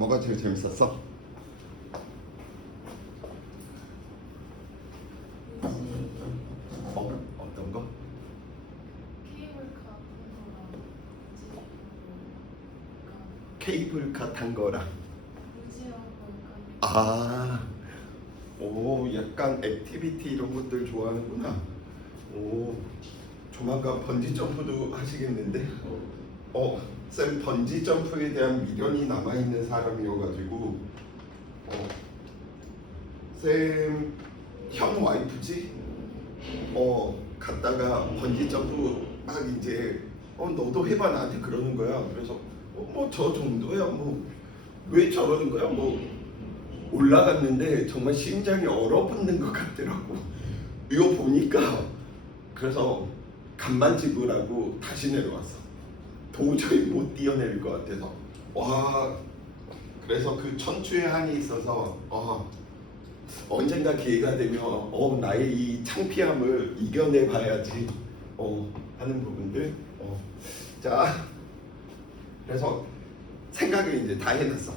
뭐가 제일 재밌었어? 어떤 거? 케이블카 탄 거랑. 아, 오, 약간 액티비티 이런 것들 좋아하는구나. 오, 조만간 번지 점프도 하시겠는데? 쌤 번지 점프에 대한 미련이 남아 있는 사람이어가지고, 쌤 형 와이프지? 갔다가 번지 점프 막 이제 너도 해봐 나한테 그러는 거야. 그래서 뭐 저 정도야 뭐 왜 저러는 거야 뭐 올라갔는데 정말 심장이 얼어붙는 것 같더라고. 이거 보니까 그래서 간만 찍으라고 다시 내려왔어. 도저히 못 뛰어내릴 것 같아서. 와, 그래서 그 천추의 한이 있어서 언젠가 기회가 되면 나의 이 창피함을 이겨내 봐야지 하는 부분들. 자, 그래서 생각을 이제 다 해놨어.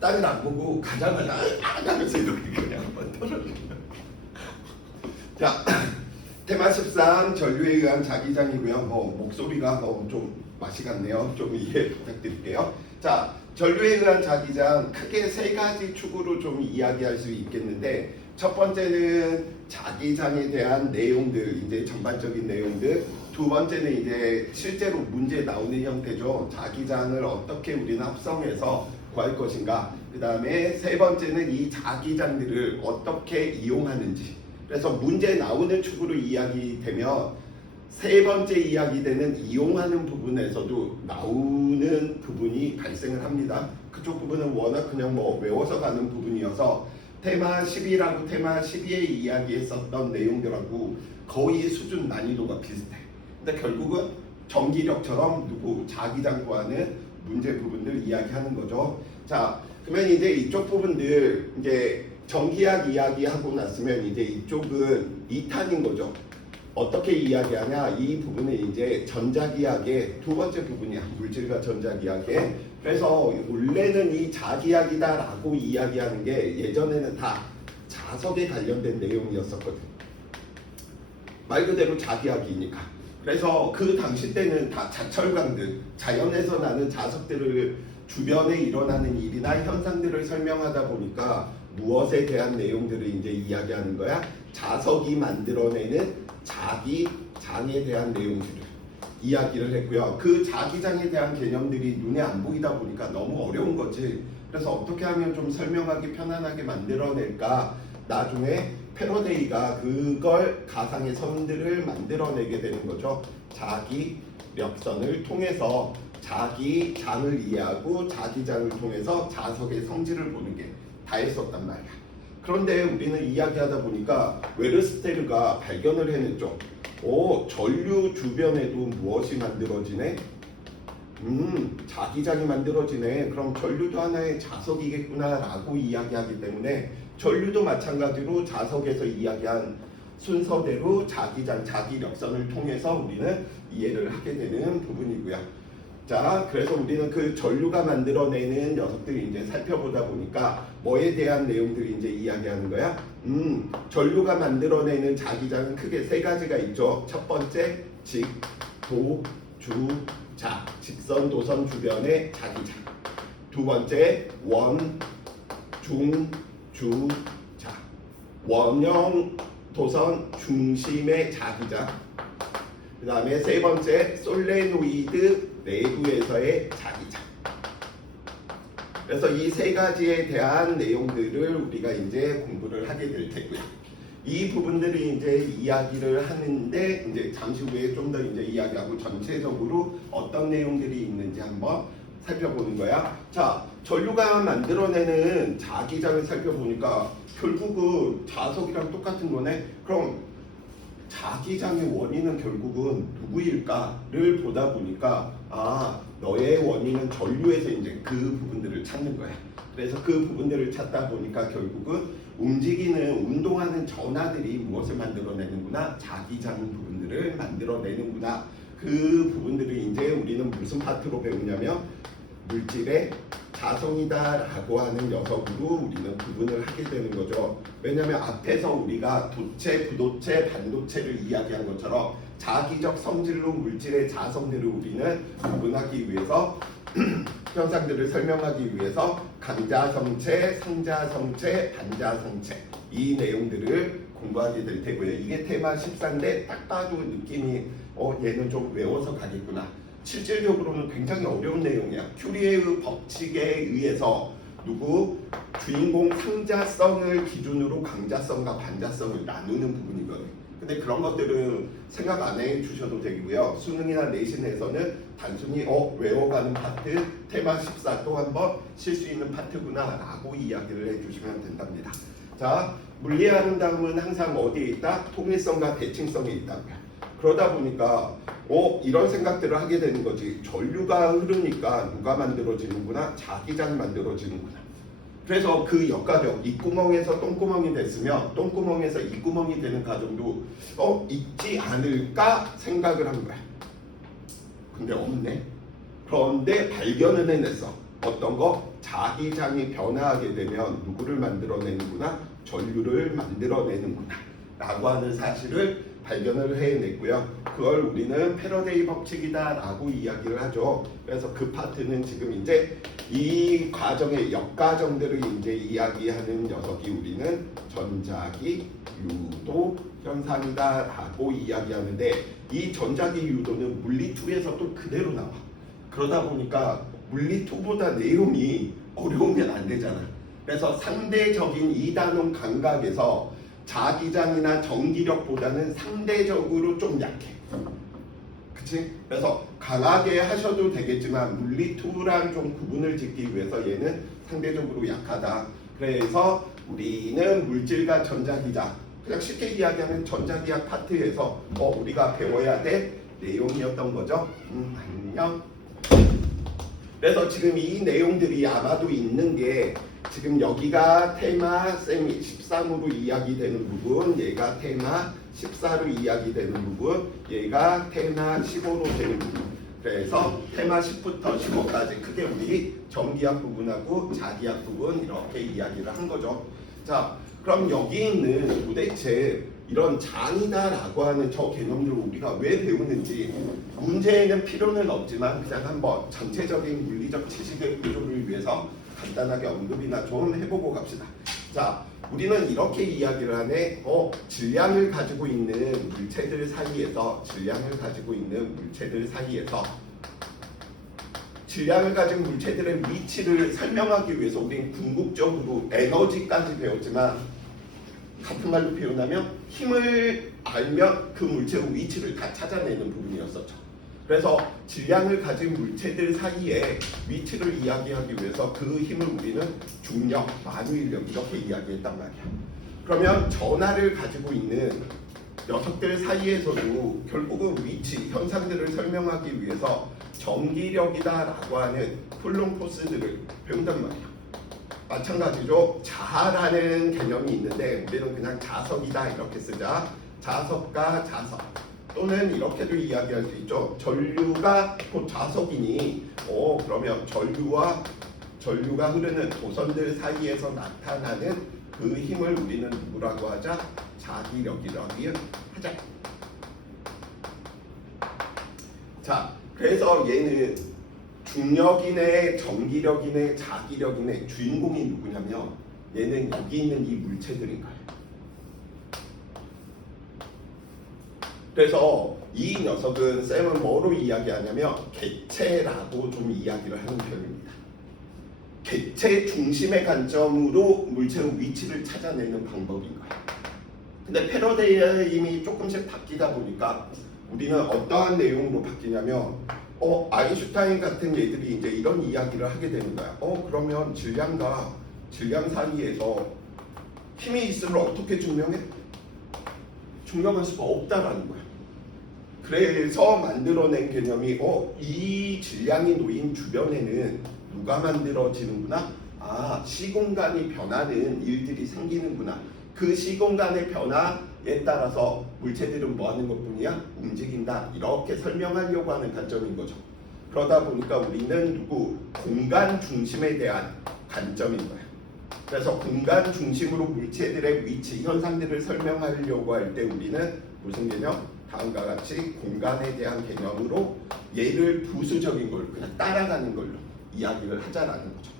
땅을 안 보고 가자마자 하면서 이렇게 그냥 한번 떨어져. 자, 테마 13 전류에 의한 자기장이고요. 목소리가 좀 맛이 갔네요. 좀 이해 부탁드릴게요. 자, 전류에 의한 자기장 크게 세 가지 축으로 좀 이야기할 수 있겠는데, 첫 번째는 자기장에 대한 내용들, 이제 전반적인 내용들. 두 번째는 이제 실제로 문제 나오는 형태죠. 자기장을 어떻게 우리는 합성해서 구할 것인가. 그 다음에 세 번째는 이 자기장들을 어떻게 이용하는지. 그래서 문제 나오는 축으로 이야기되면 세 번째 이야기되는 이용하는 부분에서도 나오는 부분이 발생을 합니다. 그쪽 부분은 워낙 그냥 뭐 외워서 가는 부분이어서 테마 10이라고 테마 12에 이야기했었던 내용들하고 거의 수준 난이도가 비슷해. 근데 결국은 전기력처럼 자기장 구하는 문제 부분들 이야기하는 거죠. 자, 그러면 이제 이쪽 부분들 이제 전기학 이야기하고 났으면 이제 이쪽은 2탄인 거죠. 어떻게 이야기하냐? 이 부분은 이제 전자기학의 두 번째 부분이야. 물질과 전자기학의. 그래서 원래는 이 자기학이다라고 이야기하는 게 예전에는 다 자석에 관련된 내용이었었거든. 말 그대로 자기학이니까. 그래서 그 당시 때는 다 자철광들, 자연에서 나는 자석들을 자주변에 일어나는 일이나 현상들을 설명하다 보니까 무엇에 대한 내용들을 이제 이야기하는 거야? 자석이 만들어내는 자기장에 대한 내용들을 이야기를 했고요. 그 자기장에 대한 개념들이 눈에 안 보이다 보니까 너무 어려운 거지. 그래서 어떻게 하면 좀 설명하기 편안하게 만들어낼까? 나중에 패러데이가 그걸 가상의 선들을 만들어내게 되는 거죠. 자기력선을 통해서 자기장을 이해하고 자기장을 통해서 자석의 성질을 보는 게 다였었단 말이야. 그런데 우리는 이야기하다 보니까 웨르스테르가 발견을 해냈죠. 전류 주변에도 무엇이 만들어지네? 자기장이 만들어지네. 그럼 전류도 하나의 자석이겠구나 라고 이야기하기 때문에 전류도 마찬가지로 자석에서 이야기한 순서대로 자기장, 자기력선을 통해서 우리는 이해를 하게 되는 부분이고요. 자, 그래서 우리는 그 전류가 만들어내는 녀석들이 이제 살펴보다 보니까 뭐에 대한 내용들이 이제 이야기하는 거야? 전류가 만들어내는 자기장은 크게 세 가지가 있죠. 첫 번째, 직, 도, 주, 자, 직선, 도선 주변의 자기장. 두 번째, 원, 중, 주, 자, 원형 도선 중심의 자기장. 그 다음에 세 번째, 솔레노이드 내부에서의 자기장. 그래서 이 세 가지에 대한 내용들을 우리가 이제 공부를 하게 될 테고요. 이 부분들을 이제 이야기를 하는데 이제 잠시 후에 좀 더 이제 이야기하고 전체적으로 어떤 내용들이 있는지 한번 살펴보는 거야. 자, 전류가 만들어내는 자기장을 살펴보니까 결국은 자석이랑 똑같은 거네. 그럼 자기장의 원인은 결국은 누구일까를 보다 보니까 너의 원인은 전류에서 이제 그 부분들을 찾는 거야. 그래서 그 부분들을 찾다 보니까 결국은 움직이는 운동하는 전하들이 무엇을 만들어내는구나? 자기장 부분들을 만들어내는구나. 그 부분들을 이제 우리는 무슨 파트로 배우냐면 물질의 자성이다라고 하는 녀석으로 우리는 구분을 하게 되는 거죠. 왜냐하면 앞에서 우리가 도체, 부도체, 반도체를 이야기한 것처럼 자기적 성질로 물질의 자성들을 우리는 구분하기 위해서 현상들을 설명하기 위해서 강자성체, 상자성체, 반자성체 이 내용들을 공부하게 될 테고요. 이게 테마 14인데 딱 봐도 느낌이 얘는 좀 외워서 가겠구나. 실질적으로는 굉장히 어려운 내용이야. 큐리의 법칙에 의해서 주인공 상자성을 기준으로 강자성과 반자성을 나누는 부분이거든. 근데 그런 것들은 생각 안 해주셔도 되고요. 수능이나 내신에서는 단순히 외워가는 파트, 테마 14 또 한번 쉴 수 있는 파트구나 라고 이야기를 해주시면 된답니다. 자, 물리의 아름다움은 항상 어디에 있다? 통일성과 대칭성에 있다고요. 그러다 보니까 이런 생각들을 하게 되는 거지. 전류가 흐르니까 누가 만들어지는구나? 자기장이 만들어지는구나. 그래서 그 역과정, 입구멍에서 똥구멍이 됐으면 똥구멍에서 입구멍이 되는 과정도 있지 않을까 생각을 한 거야. 근데 없네. 그런데 발견을 해냈어. 어떤 거? 자기장이 변화하게 되면 누구를 만들어내는구나? 전류를 만들어내는구나 라고 하는 사실을 발견을 해냈고요. 그걸 우리는 패러데이 법칙이다 라고 이야기를 하죠. 그래서 그 파트는 지금 이제 이 과정의 역과정들을 이제 이야기하는 녀석이 우리는 전자기 유도 현상이다 라고 이야기하는데, 이 전자기 유도는 물리2에서 또 그대로 나와. 그러다 보니까 물리2보다 내용이 어려우면 안 되잖아. 그래서 상대적인 이단원 감각에서 자기장이나 전기력보다는 상대적으로 좀 약해. 그치? 그래서 강하게 하셔도 되겠지만 물리2랑 좀 구분을 짓기 위해서 얘는 상대적으로 약하다. 그래서 우리는 물질과 전자기장, 그냥 쉽게 이야기하면 전자기학 파트에서 우리가 배워야 될 내용이었던 거죠. 안녕. 그래서 지금 이 내용들이 아마도 있는 게, 지금 여기가 테마 13으로 이야기되는 부분, 얘가 테마 14로 이야기되는 부분, 얘가 테마 15로 되는 부분. 그래서 테마 10부터 15까지 크게 우리 전기학 부분하고 자기학 부분 이렇게 이야기를 한 거죠. 자, 그럼 여기 있는 도대체 이런 장이다라고 하는 저 개념들을 우리가 왜 배우는지, 문제에는 필요는 없지만 그냥 한번 전체적인 물리적 지식의 구조를 위해서 간단하게 언급이나 좀 해보고 갑시다. 자, 우리는 이렇게 이야기를 하네. 질량을 가지고 있는 물체들 사이에서 질량을 가진 물체들의 위치를 설명하기 위해서 우리는 궁극적으로 에너지까지 배웠지만, 같은 말로 표현하면 힘을 알면 그 물체의 위치를 다 찾아내는 부분이었었죠. 그래서 질량을 가진 물체들 사이에 위치를 이야기하기 위해서 그 힘을 우리는 중력, 만유인력 이렇게 이야기했단 말이야. 그러면 전하를 가지고 있는 녀석들 사이에서도 결국은 위치, 현상들을 설명하기 위해서 전기력이다라고 하는 쿨롱 포스들을 배운단 말이야. 마찬가지로 자하라는 개념이 있는데 우리는 그냥 자석이다 이렇게 쓰자. 자석과 자석, 또는 이렇게도 이야기할 수 있죠. 전류가 곧 자석이니 그러면 전류가 흐르는 도선들 사이에서 나타나는 그 힘을 우리는 누구라고 하자? 자기력이라고 하자. 자, 그래서 얘는 중력이네, 전기력이네, 자기력이네, 주인공이 누구냐면 얘는 여기 있는 이 물체들인 거예요. 그래서 이 녀석은 쌤은 뭐로 이야기하냐면 객체라고 좀 이야기를 하는 편입니다. 객체 중심의 관점으로 물체의 위치를 찾아내는 방법인 거예요. 근데 패러데임이 조금씩 바뀌다 보니까 우리는 어떠한 내용으로 바뀌냐면 아인슈타인 같은 얘들이 이제 이런 이야기를 하게 되는 거야. 그러면 질량과 질량 사이에서 힘이 있음을 어떻게 증명해? 증명할 수가 없다라는 거야. 그래서 만들어낸 개념이 이 질량이 놓인 주변에는 누가 만들어지는구나? 시공간이 변하는 일들이 생기는구나. 그 시공간의 변화에 따라서 물체들은 뭐 하는 것뿐이야? 움직인다. 이렇게 설명하려고 하는 관점인 거죠. 그러다 보니까 우리는 공간 중심에 대한 관점인 거야. 그래서 공간 중심으로 물체들의 위치, 현상들을 설명하려고 할 때 우리는 무슨 개념? 다음과 같이 공간에 대한 개념으로 얘를 부수적인 걸 그냥 따라가는 걸로 이야기를 하자라는 거죠.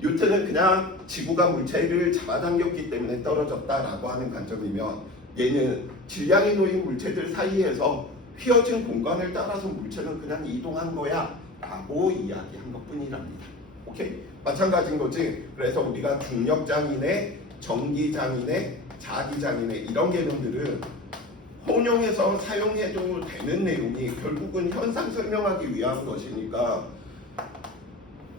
뉴턴은 그냥 지구가 물체를 잡아당겼기 때문에 떨어졌다라고 하는 관점이면 얘는 질량이 놓인 물체들 사이에서 휘어진 공간을 따라서 물체는 그냥 이동한 거야 라고 이야기한 것뿐이랍니다. 오케이? 마찬가지인 거지. 그래서 우리가 중력장이네, 전기장이네, 자기장이네 이런 개념들은 혼용해서 사용해도 되는 내용이 결국은 현상 설명하기 위한 것이니까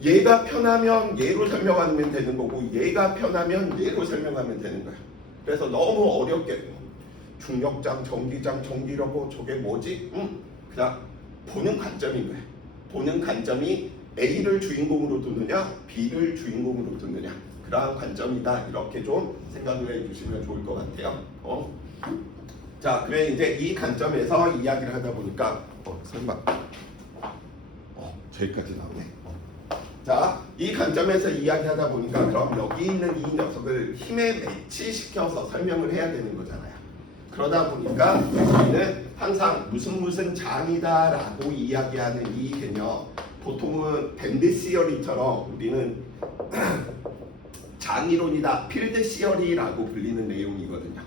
얘가 편하면 얘로 설명하면 되는 거고 얘가 편하면 얘로 설명하면 되는 거야. 그래서 너무 어렵게 중력장, 전기장, 전기력 저게 뭐지? 그냥 보는 관점인 거야. 보는 관점이 A를 주인공으로 두느냐 B를 주인공으로 두느냐 그러한 관점이다. 이렇게 좀 생각을 해주시면 좋을 것 같아요. 자, 그래 이제 이 관점에서 이야기를 하다 보니까 설마 저기까지 나오네. 자, 이 관점에서 이야기하다 보니까 그럼 여기 있는 이 녀석을 힘에 매치시켜서 설명을 해야 되는 거잖아요. 그러다 보니까 우리는 항상 무슨 장이다라고 이야기하는 이 개념, 보통은 밴드 시어리처럼 우리는 장이론이다, 필드 시어리라고 불리는 내용이거든요.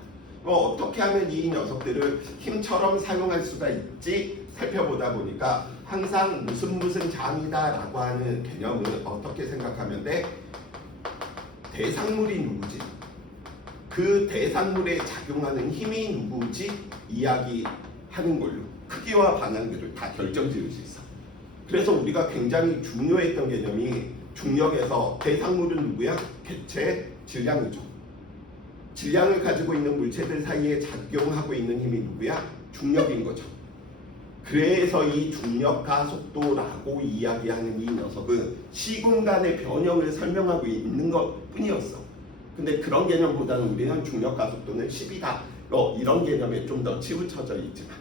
어떻게 하면 이 녀석들을 힘처럼 사용할 수가 있지 살펴보다 보니까 항상 무슨 장이다라고 하는 개념은 어떻게 생각하면 돼? 대상물이 누구지? 그 대상물에 작용하는 힘이 누구지? 이야기하는 걸로 크기와 방향들을 다 결정지을 수 있어. 그래서 우리가 굉장히 중요했던 개념이 중력에서 대상물은 누구야? 객체 질량이죠. 질량을 가지고 있는 물체들 사이에 작용하고 있는 힘이 누구야? 중력인 거죠. 그래서 이 중력 가속도라고 이야기하는 이 녀석은 시공간의 변형을 설명하고 있는 것 뿐이었어. 근데 그런 개념보다는 우리는 중력 가속도는 10이다. 이런 개념에 좀 더 치우쳐져 있지만.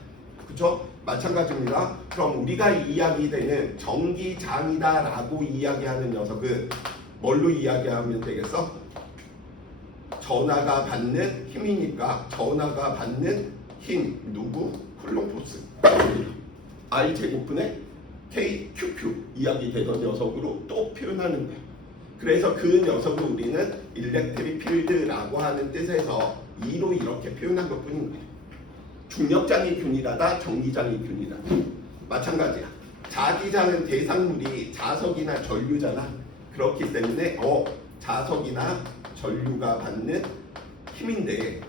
그렇죠? 마찬가지입니다. 그럼 우리가 이야기되는 전기장이다라고 이야기하는 녀석은 뭘로 이야기하면 되겠어? 전하가 받는 힘이니까 전하가 받는 힘 누구? 쿨롱 포스 I 제곱분의 KQQ 이야기되던 녀석으로 또 표현하는 거예요. 그래서 그 녀석을 우리는 일렉트릭 필드라고 하는 뜻에서 2로 이렇게 표현한 것뿐인 거예요. 중력장이 균일하다, 전기장이 균일하다. 마찬가지야. 자기장은 대상물이 자석이나 전류잖아. 그렇기 때문에 자석이나 전류가 받는 힘인데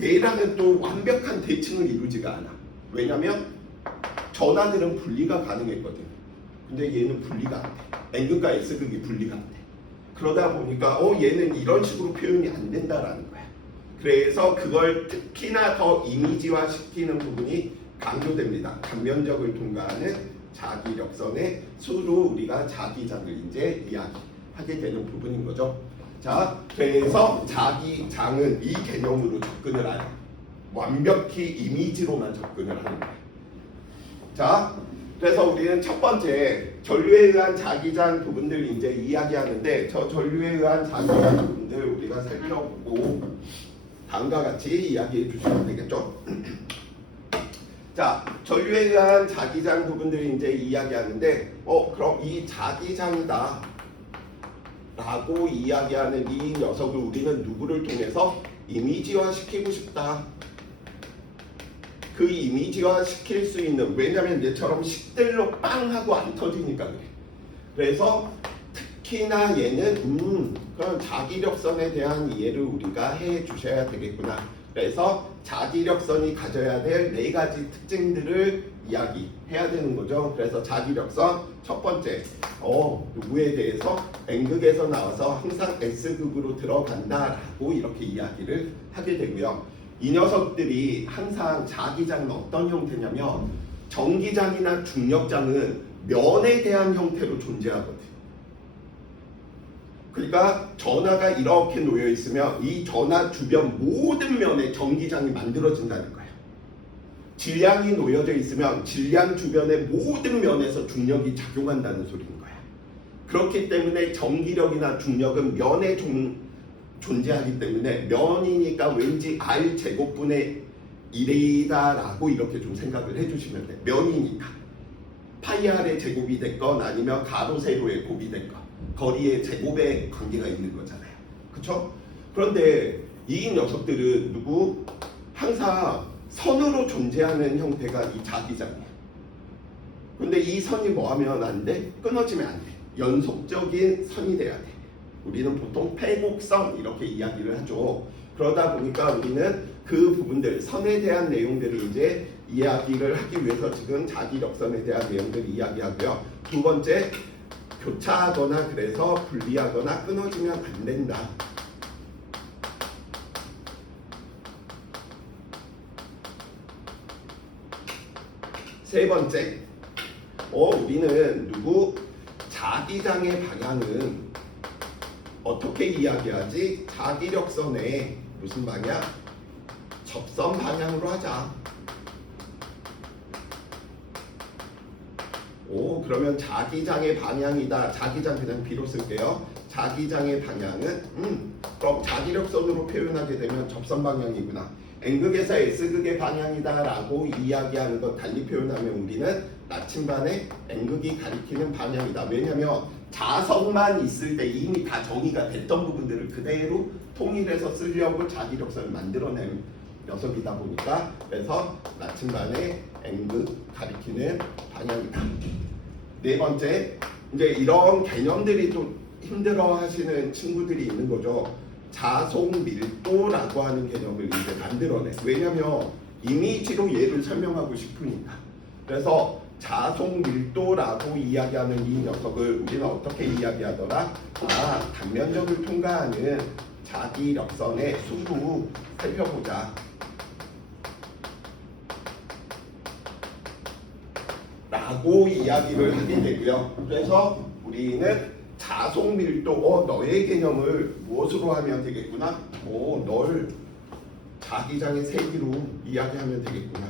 얘랑은 또 완벽한 대칭을 이루지가 않아. 왜냐면 전하들은 분리가 가능했거든. 근데 얘는 분리가 안 돼. N극과 S극이 분리가 안 돼. 그러다 보니까 얘는 이런 식으로 표현이 안 된다라는 거야. 그래서 그걸 특히나 더 이미지화 시키는 부분이 강조됩니다. 단면적을 통과하는 자기력선의 수로 우리가 자기장을 이제 이야기하게 되는 부분인 거죠. 자, 그래서 자기장은 이 개념으로 접근을 하는, 완벽히 이미지로만 접근을 하는 거예요. 자, 그래서 우리는 첫 번째 전류에 의한 자기장 부분들 이제 이야기하는데, 저 전류에 의한 자기장 부분들 우리가 살펴보고 다음과 같이 이야기해 주시면 되겠죠. 자, 전류에 의한 자기장 부분들이 이제 이야기하는데, 그럼 이 자기장이다 라고 이야기하는 이 녀석을 우리는 누구를 통해서 이미지화 시키고 싶다. 그 이미지화 시킬 수 있는, 왜냐면 얘처럼 식들로 빵 하고 안 터지니까 그래. 그래서 특히나 얘는 그럼 자기력선에 대한 이해를 우리가 해 주셔야 되겠구나. 그래서 자기력선이 가져야 될 4가지 특징들을 이야기해야 되는 거죠. 그래서 자기력선 첫 번째, 누구에 대해서 N극에서 나와서 항상 S극으로 들어간다라고 이렇게 이야기를 하게 되고요. 이 녀석들이 항상 자기장은 어떤 형태냐면 전기장이나 중력장은 면에 대한 형태로 존재하거든. 그러니까 전하가 이렇게 놓여 있으면 이 전하 주변 모든 면에 전기장이 만들어진다는 거예요. 질량이 놓여져 있으면 질량 주변의 모든 면에서 중력이 작용한다는 소리인 거야. 그렇기 때문에 전기력이나 중력은 면에 존재하기 때문에 면이니까 왠지 R 제곱분의 1이다라고 이렇게 좀 생각을 해주시면 돼. 면이니까 파이 R의 제곱이 됐건 아니면 가로 세로의 곱이 됐건 거리의 제곱의 관계가 있는 거잖아요. 그렇죠? 그런데 이 녀석들은 항상 선으로 존재하는 형태가 이 자기장이야. 근데 이 선이 뭐 하면 안 돼? 끊어지면 안 돼. 연속적인 선이 돼야 돼. 우리는 보통 패곡선 이렇게 이야기를 하죠. 그러다 보니까 우리는 그 부분들, 선에 대한 내용들을 이제 이야기를 하기 위해서 지금 자기력선에 대한 내용들을 이야기하고요. 두 번째, 교차하거나 그래서 분리하거나 끊어지면 안 된다. 세 번째, 우리는 자기장의 방향은 어떻게 이야기하지? 자기력선의 무슨 방향? 접선 방향으로 하자. 그러면 자기장의 방향이다. 자기장 그냥 B로 쓸게요. 자기장의 방향은 그럼 자기력선으로 표현하게 되면 접선 방향이구나. N극에서 S극의 방향이다 라고 이야기하는 것 달리 표현하면 우리는 나침반의 N극이 가리키는 방향이다. 왜냐하면 자석만 있을 때 이미 다 정의가 됐던 부분들을 그대로 통일해서 쓰려고 자기력선을 만들어낸 녀석이다 보니까 그래서 나침반의 N극 가리키는 방향이다. 네 번째, 이제 이런 개념들이 좀 힘들어 하시는 친구들이 있는 거죠. 자속 밀도라고 하는 개념을 이제 만들어내. 왜냐면 이미지로 얘를 설명하고 싶으니까. 그래서 자속 밀도라고 이야기하는 이 녀석을 우리는 어떻게 이야기하더라? 단면적을 통과하는 자기력선의 수로 살펴보자. 라고 이야기를 하게 되고요. 그래서 우리는 자속 밀도, 너의 개념을 무엇으로 하면 되겠구나? 널 자기장의 세기로 이야기하면 되겠구나.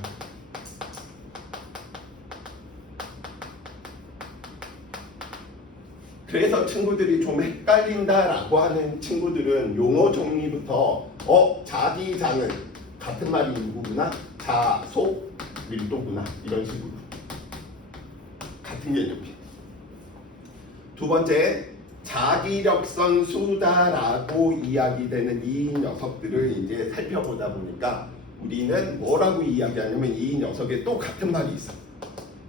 그래서 친구들이 좀 헷갈린다라고 하는 친구들은 용어 정리부터 자기장은 같은 말이 누구구나? 자속 밀도구나. 이런 식으로 같은 개념이. 두 번째, 자기력선 수다라고 이야기되는 이 녀석들을 이제 살펴보다 보니까 우리는 뭐라고 이야기하냐면 이 녀석에 또 같은 말이 있어.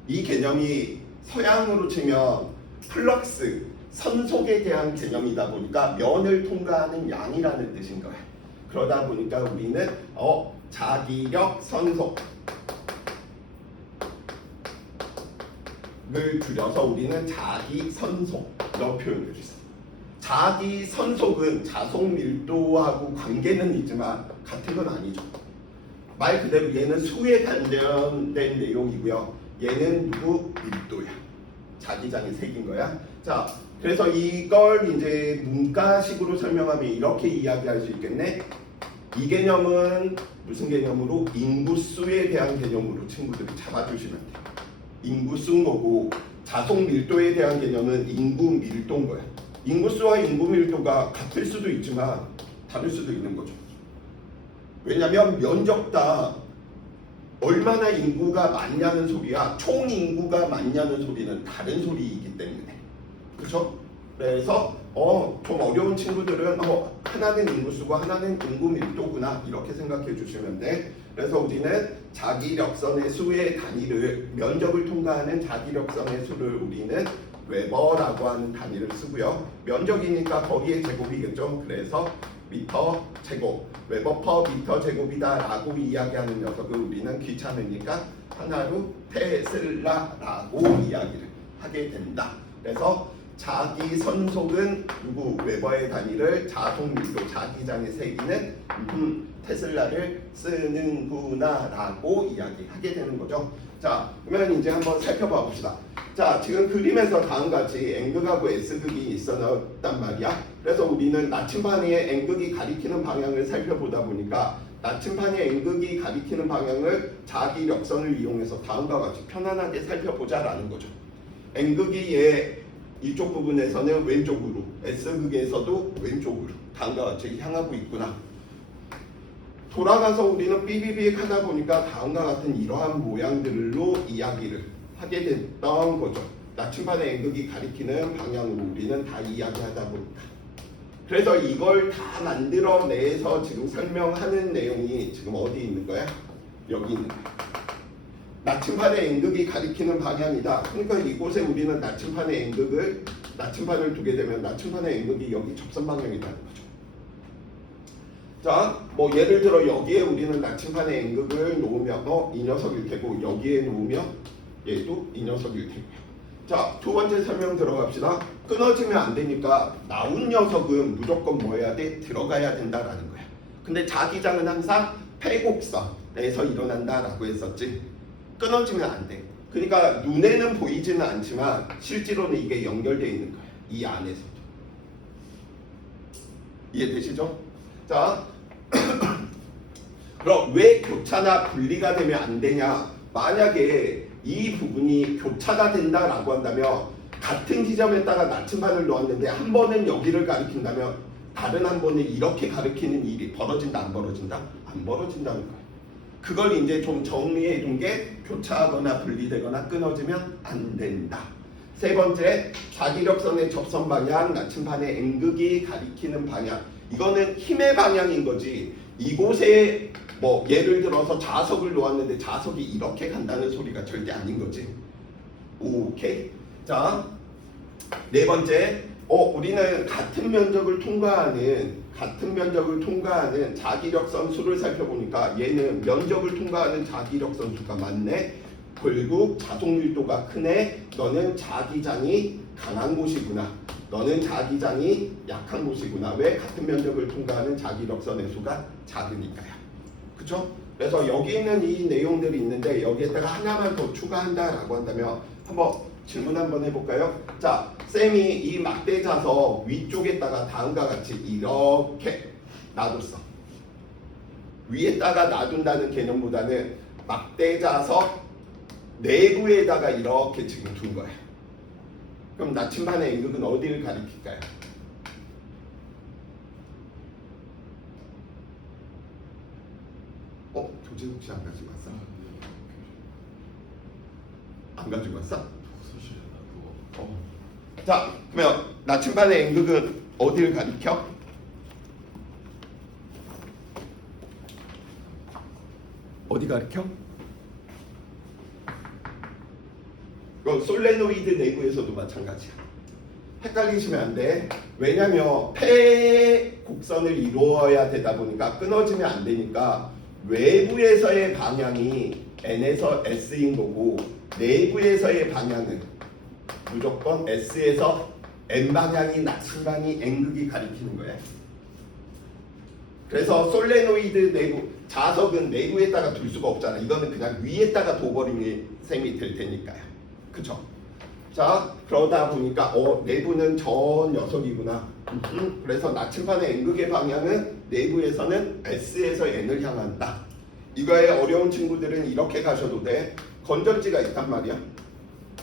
이 개념이 서양으로 치면 플럭스, 선속에 대한 개념이다 보니까 면을 통과하는 양이라는 뜻인 거야. 그러다 보니까 우리는 자기력 선속 을 줄여서 우리는 자기선속 이런 표현을 했어. 자기선속은 자속 밀도하고 관계는 있지만 같은 건 아니죠. 말 그대로 얘는 수에 관련된 내용이고요. 얘는 밀도야. 자기장이 색인 거야. 자, 그래서 이걸 이제 문과식으로 설명하면 이렇게 이야기할 수 있겠네. 이 개념은 무슨 개념으로? 인구수에 대한 개념으로 친구들이 잡아주시면 돼요. 인구수인 거고 자속 밀도에 대한 개념은 인구 밀도인 거야. 인구수와 인구 밀도가 같을 수도 있지만 다를 수도 있는 거죠. 왜냐하면 면적 다 얼마나 인구가 많냐는 소리야 총 인구가 많냐는 소리는 다른 소리이기 때문에. 그렇죠? 그래서 좀 어려운 친구들은 하나는 인구수고 하나는 인구 밀도구나 이렇게 생각해 주시면 돼. 그래서 우리는 자기력선의 수의 단위를 면적을 통과하는 자기력선의 수를 우리는 웨버라고 하는 단위를 쓰고요. 면적이니까 거리의 제곱이겠죠. 그래서 미터 제곱, 웨버 퍼 미터 제곱이다 라고 이야기하는 녀석을 우리는 귀찮으니까 하나로 테슬라라고 이야기를 하게 된다. 그래서 자기 선속은 웨버의 단위를 자속밀도 자기장의 세기는 테슬라를 쓰는구나 라고 이야기하게 되는 거죠. 자, 그러면 이제 한번 살펴봐 봅시다. 자, 지금 그림에서 다음같이 N극하고 S극이 있었단 말이야. 그래서 우리는 나침반의 N극이 가리키는 방향을 살펴보다 보니까 나침반의 N극이 가리키는 방향을 자기력선을 이용해서 다음과 같이 편안하게 살펴보자라는 거죠. N극이 얘 이쪽 부분에서는 왼쪽으로, S극에서도 왼쪽으로 다음과 같이 향하고 있구나. 돌아가서 우리는 삐비빅 하다 보니까 다음과 같은 이러한 모양들로 이야기를 하게 됐던 거죠. 나침반의 N극이 가리키는 방향으로 우리는 다 이야기하다 보니까. 그래서 이걸 다 만들어내서 지금 설명하는 내용이 지금 어디 있는 거야? 여기 있는 거야. 나침반의 N극이 가리키는 방향이다. 그러니까 이곳에 우리는 나침반을 두게 되면 나침반의 N극이 여기 접선 방향이라는 거죠. 자, 뭐 예를 들어 여기에 우리는 나침반의 N극을 놓으면 이 녀석일 테고 여기에 놓으면 얘도 이 녀석일 테고요. 자, 두 번째 설명 들어갑시다. 끊어지면 안 되니까 나온 녀석은 무조건 뭐 해야 돼? 들어가야 된다라는 거야. 근데 자기장은 항상 패곡선에서 일어난다라고 했었지. 끊어지면 안 돼. 그러니까 눈에는 보이지는 않지만 실제로는 이게 연결되어 있는 거야. 이 안에서도. 이해되시죠? 자, 그럼 왜 교차나 분리가 되면 안 되냐? 만약에 이 부분이 교차가 된다라고 한다면 같은 지점에다가 나침반을 놓았는데 한 번은 여기를 가리킨다면 다른 한 번은 이렇게 가리키는 일이 벌어진다 안 벌어진다? 안 벌어진다는 거예요. 그걸 이제 좀 정리해 둔 게 교차하거나 분리되거나 끊어지면 안 된다. 세 번째, 자기력선의 접선 방향, 나침반의 N극이 가리키는 방향. 이거는 힘의 방향인 거지. 이곳에 뭐 예를 들어서 자석을 놓았는데 자석이 이렇게 간다는 소리가 절대 아닌 거지. 오케이. 자, 네 번째, 우리는 같은 면적을 통과하는 자기력선 수를 살펴보니까 얘는 면적을 통과하는 자기력선 수가 많네. 결국 자속밀도가 크네. 너는 자기장이 강한 곳이구나. 너는 자기장이 약한 곳이구나. 왜? 같은 면적을 통과하는 자기력선의 수가 작으니까요. 그쵸? 그래서 여기 있는 이 내용들이 있는데 여기에다가 하나만 더 추가한다라고 한다면 한번 질문 한번 해볼까요? 자, 쌤이 이 막대 자석 위쪽에다가 다음과 같이 이렇게 놔뒀어. 위에다가 놔둔다는 개념보다는 막대 자석 내부에다가 이렇게 지금 둔 거예요. 그럼 나침반의 N극은 어디를 가리킬까요? 교재 혹시 안 가지고 왔어? 안 가지고 왔어? 자, 그러면 나침반의 N극은 어디를 가리켜? 어디 가리켜? 그럼 솔레노이드 내부에서도 마찬가지야. 헷갈리시면 안 돼. 왜냐면 폐곡선을 이루어야 되다 보니까 끊어지면 안 되니까 외부에서의 방향이 N에서 S인 거고 내부에서의 방향은 무조건 S에서 N 방향이 나침반이 N극이 가리키는 거야. 그래서 솔레노이드 내부 자석은 내부에다가 둘 수가 없잖아. 이거는 그냥 위에다가 둬버리는 셈이 될 테니까요. 그쵸? 자, 그러다 보니까 내부는 저 녀석이구나. 그래서 나침반의 N극의 방향은 내부에서는 S에서 N을 향한다. 이거에 어려운 친구들은 이렇게 가셔도 돼. 건전지가 있단 말이야.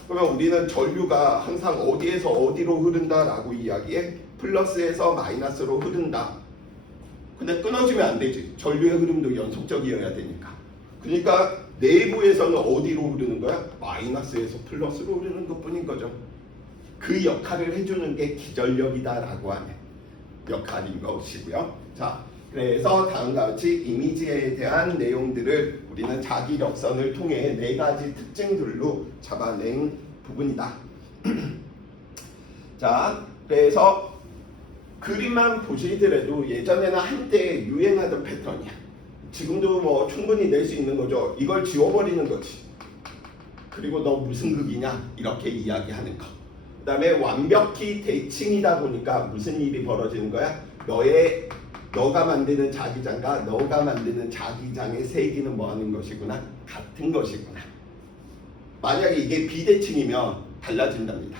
그러면 우리는 전류가 항상 어디에서 어디로 흐른다라고 이야기해. 플러스에서 마이너스로 흐른다. 근데 끊어지면 안 되지. 전류의 흐름도 연속적이어야 되니까. 그러니까 내부에서는 어디로 흐르는 거야? 마이너스에서 플러스로 흐르는 것뿐인 거죠. 그 역할을 해주는 게 기전력이다라고 하는 역할인 것이고요. 자, 그래서 다음과 같이 이미지에 대한 내용들을 우리는 자기력선을 통해 네 가지 특징들로 잡아낸 부분이다. 자, 그래서 그림만 보시더라도 예전에는 한때 유행하던 패턴이야. 지금도 뭐 충분히 낼 수 있는 거죠. 이걸 지워버리는 거지. 그리고 너 무슨 극이냐? 이렇게 이야기하는 거. 그 다음에 완벽히 대칭이다 보니까 무슨 일이 벌어지는 거야? 너가 만드는 자기장과 너가 만드는 자기장의 세기는 뭐 하는 것이구나? 같은 것이구나. 만약에 이게 비대칭이면 달라진답니다.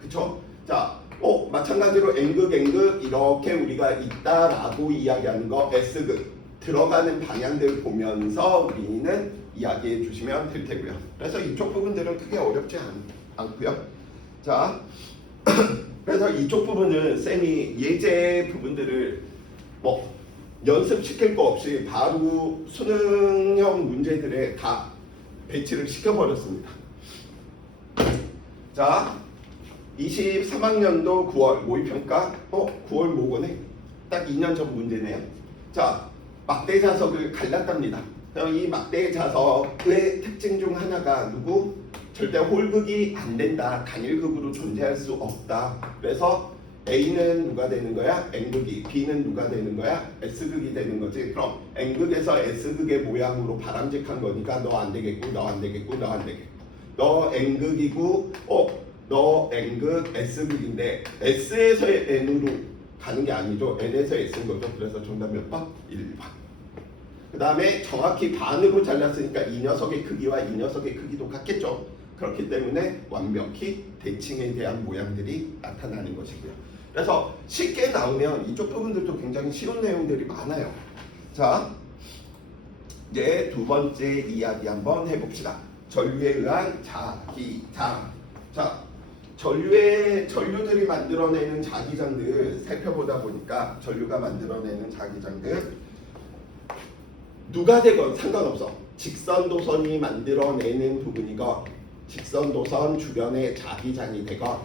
그쵸? 자, 마찬가지로 N극 이렇게 우리가 있다라고 이야기하는 거 S극 들어가는 방향들 보면서 우리는 이야기해 주시면 될 테고요. 그래서 이쪽 부분들은 크게 어렵지 않고요. 자, 그래서 이쪽 부분은 쌤이 예제 부분들을 뭐 연습시킬 거 없이 바로 수능형 문제들에 다 배치를 시켜버렸습니다. 자, 23학년도 9월 모의평가 9월 모고네. 딱 2년 전 문제네요. 자, 막대 자석을 갈랐답니다. 이 막대 자석의 특징 중 하나가 누구? 절대 홀극이 안 된다. 단일극으로 존재할 수 없다. 그래서 A는 누가 되는 거야? N극이. B는 누가 되는 거야? S극이 되는 거지. 그럼 N극에서 S극의 모양으로 바람직한 거니까 너 안 되겠고, 너 안 되겠고, 너 안 되겠고. 너 N극이고, 너 N극 S극인데 S에서의 N으로 가는 게 아니죠. N에서 S인 거죠. 그래서 정답 몇 번? 1번. 그 다음에 정확히 반으로 잘랐으니까 이 녀석의 크기와 이 녀석의 크기도 같겠죠. 그렇기 때문에 완벽히 대칭에 대한 모양들이 나타나는 것이고요. 그래서 쉽게 나오면 이쪽 부분들도 굉장히 쉬운 내용들이 많아요. 자, 이제 두 번째 이야기 한번 해봅시다. 전류에 의한 자기장. 자, 전류들이 만들어내는 자기장들 살펴보다 보니까 전류가 만들어내는 자기장들 누가 되건 상관없어. 직선도선이 만들어내는 부분이건 직선도선 주변의 자기장이 되건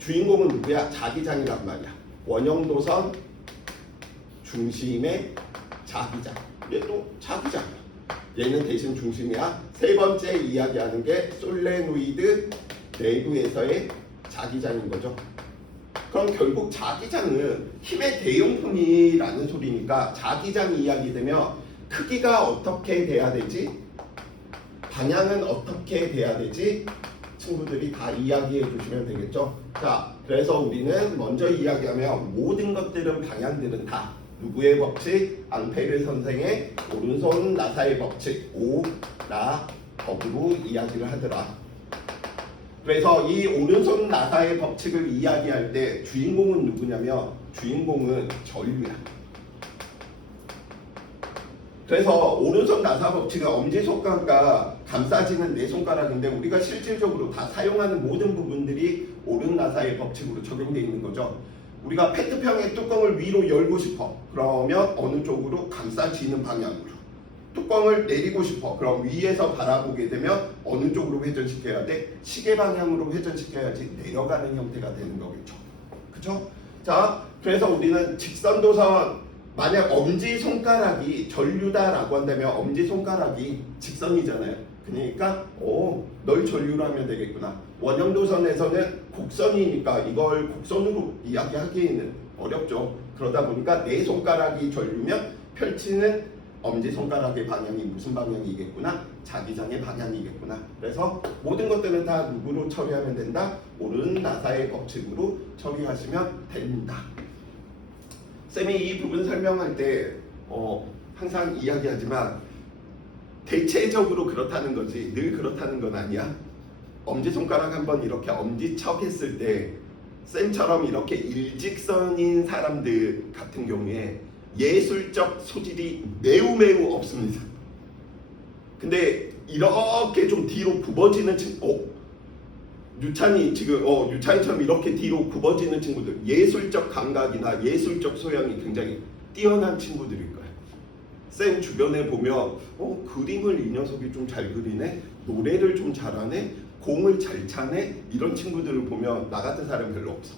주인공은 누구야? 자기장이란 말이야. 원형도선 중심의 자기장. 얘도 자기장이야. 얘는 대신 중심이야. 세 번째 이야기하는 게 솔레노이드 내부에서의 자기장인 거죠. 그럼 결국 자기장은 힘의 대용품이라는 소리니까 자기장이 이야기되면 크기가 어떻게 돼야 되지? 방향은 어떻게 돼야 되지? 친구들이 다 이야기해 주시면 되겠죠. 자, 그래서 우리는 먼저 이야기하면 모든 것들은 방향들은 다 누구의 법칙? 앙페르 선생의 오른손 나사의 법칙 오나 법으로 이야기를 하더라. 그래서 이 오른손 나사의 법칙을 이야기할 때 주인공은 누구냐면 주인공은 전류야. 그래서 오른손 나사 법칙은 엄지손가락과 감싸지는 네 손가락인데 우리가 실질적으로 다 사용하는 모든 부분들이 오른 나사의 법칙으로 적용되어 있는 거죠. 우리가 페트병의 뚜껑을 위로 열고 싶어. 그러면 어느 쪽으로? 감싸지는 방향으로. 뚜껑을 내리고 싶어. 그럼 위에서 바라보게 되면 어느 쪽으로 회전시켜야 돼? 시계 방향으로 회전시켜야지 내려가는 형태가 되는 거겠죠. 그쵸? 자, 그래서 우리는 직선도선 만약 엄지손가락이 전류다라고 한다면 엄지손가락이 직선이잖아요. 그러니까 널 전류로 하면 되겠구나. 원형도선에서는 곡선이니까 이걸 곡선으로 이야기하기에는 어렵죠. 그러다 보니까 내 손가락이 전류면 펼치는 엄지손가락의 방향이 무슨 방향이겠구나? 자기장의 방향이겠구나. 그래서 모든 것들은 다 누구로 처리하면 된다? 오른 나사의 법칙으로 처리하시면 됩니다. 쌤이 이 부분 설명할 때 항상 이야기하지만 대체적으로 그렇다는 거지 늘 그렇다는 건 아니야. 엄지손가락 한번 이렇게 엄지척 했을 때 쌤처럼 이렇게 일직선인 사람들 같은 경우에 예술적 소질이 매우 없습니다. 근데 이렇게 좀 뒤로 굽어지는 친구 유찬이 지금 유찬이처럼 이렇게 뒤로 굽어지는 친구들 예술적 감각이나 예술적 소양이 굉장히 뛰어난 친구들일 거야. 쌤 주변에 보면 그림을 이 녀석이 좀 잘 그리네, 노래를 좀 잘하네, 공을 잘 차네 이런 친구들을 보면 나 같은 사람 별로 없어.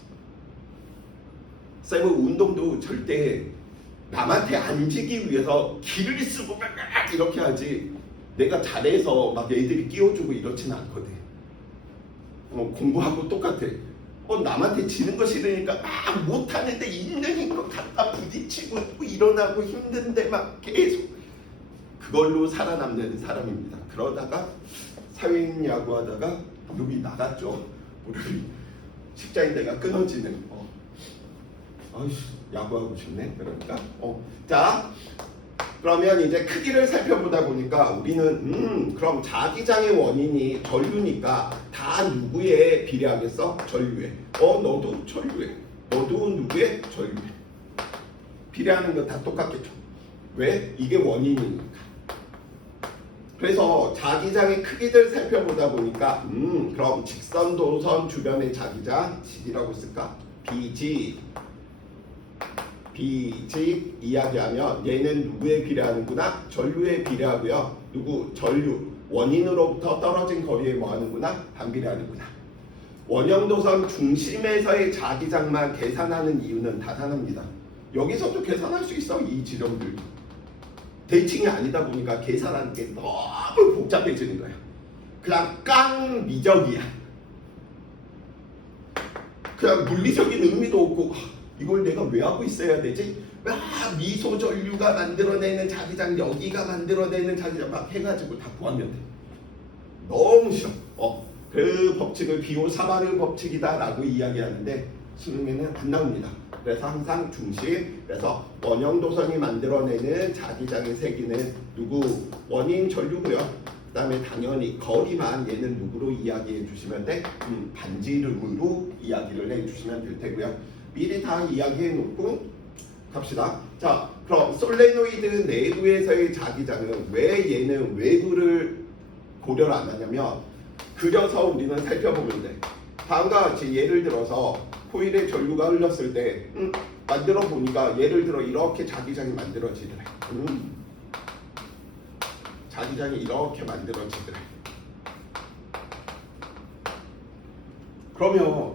쌤은 운동도 절대 남한테 안 지기 위해서 기를 쓰고 막 이렇게 하지 내가 잘해서 막 애들이 끼워주고 이렇지는 않거든. 공부하고 똑같아. 남한테 지는 거 싫으니까 막 못하는데 있는 힘껏 갖다 부딪히고 일어나고 힘든데 막 계속 그걸로 살아남는 사람입니다. 그러다가 사회인 야구하다가 무릎이 나갔죠. 무릎이 십자인대가 끊어지는. 야구하고 싶네. 그러니까 자, 그러면 이제 크기를 살펴보다 보니까 우리는 그럼 자기장의 원인이 전류니까 다 누구에 비례하겠어? 전류에. 너도 전류에. 너도 누구에? 전류에. 비례하는 건 다 똑같겠죠. 왜? 이게 원인이니까. 그래서 자기장의 크기들 살펴보다 보니까 그럼 직선 도선 주변의 자기장 G라고 쓸까? BG 이야기하면 얘는 누구에 비례하는구나? 전류에 비례하고요. 누구? 전류 원인으로부터 떨어진 거리에 뭐 하는구나? 반비례하는구나. 원형도선 중심에서의 자기장만 계산하는 이유는 다단합니다. 여기서도 계산할 수 있어. 이 지점들 대칭이 아니다 보니까 계산하는 게 너무 복잡해지는 거야. 그냥 깡 미적이야. 그냥 물리적인 의미도 없고 이걸 내가 왜 하고 있어야 되지? 미소 전류가 만들어내는 자기장, 여기가 만들어내는 자기장 막 해가지고 다 구하면 돼. 너무 싫어. 그 법칙을 비오사마르 법칙이다라고 이야기하는데 수능에는 안 나옵니다. 그래서 항상 중심. 그래서 원형도선이 만들어내는 자기장의 세기는 누구? 원인 전류고요. 그 다음에 당연히 거리만 얘는 누구로 이야기해 주시면 돼? 반지름으로 이야기를 해 주시면 될 테고요. 미리 다 이야기해 놓고 갑시다. 자, 그럼 솔레노이드 내부에서의 자기장은 왜 얘는 외부를 고려를 안 하냐면 그려서 우리는 살펴보면 돼. 다음과 같이 예를 들어서 코일에 전류가 흘렀을 때 만들어 보니까 예를 들어 이렇게 자기장이 만들어지더래. 자기장이 이렇게 만들어지더래. 그러면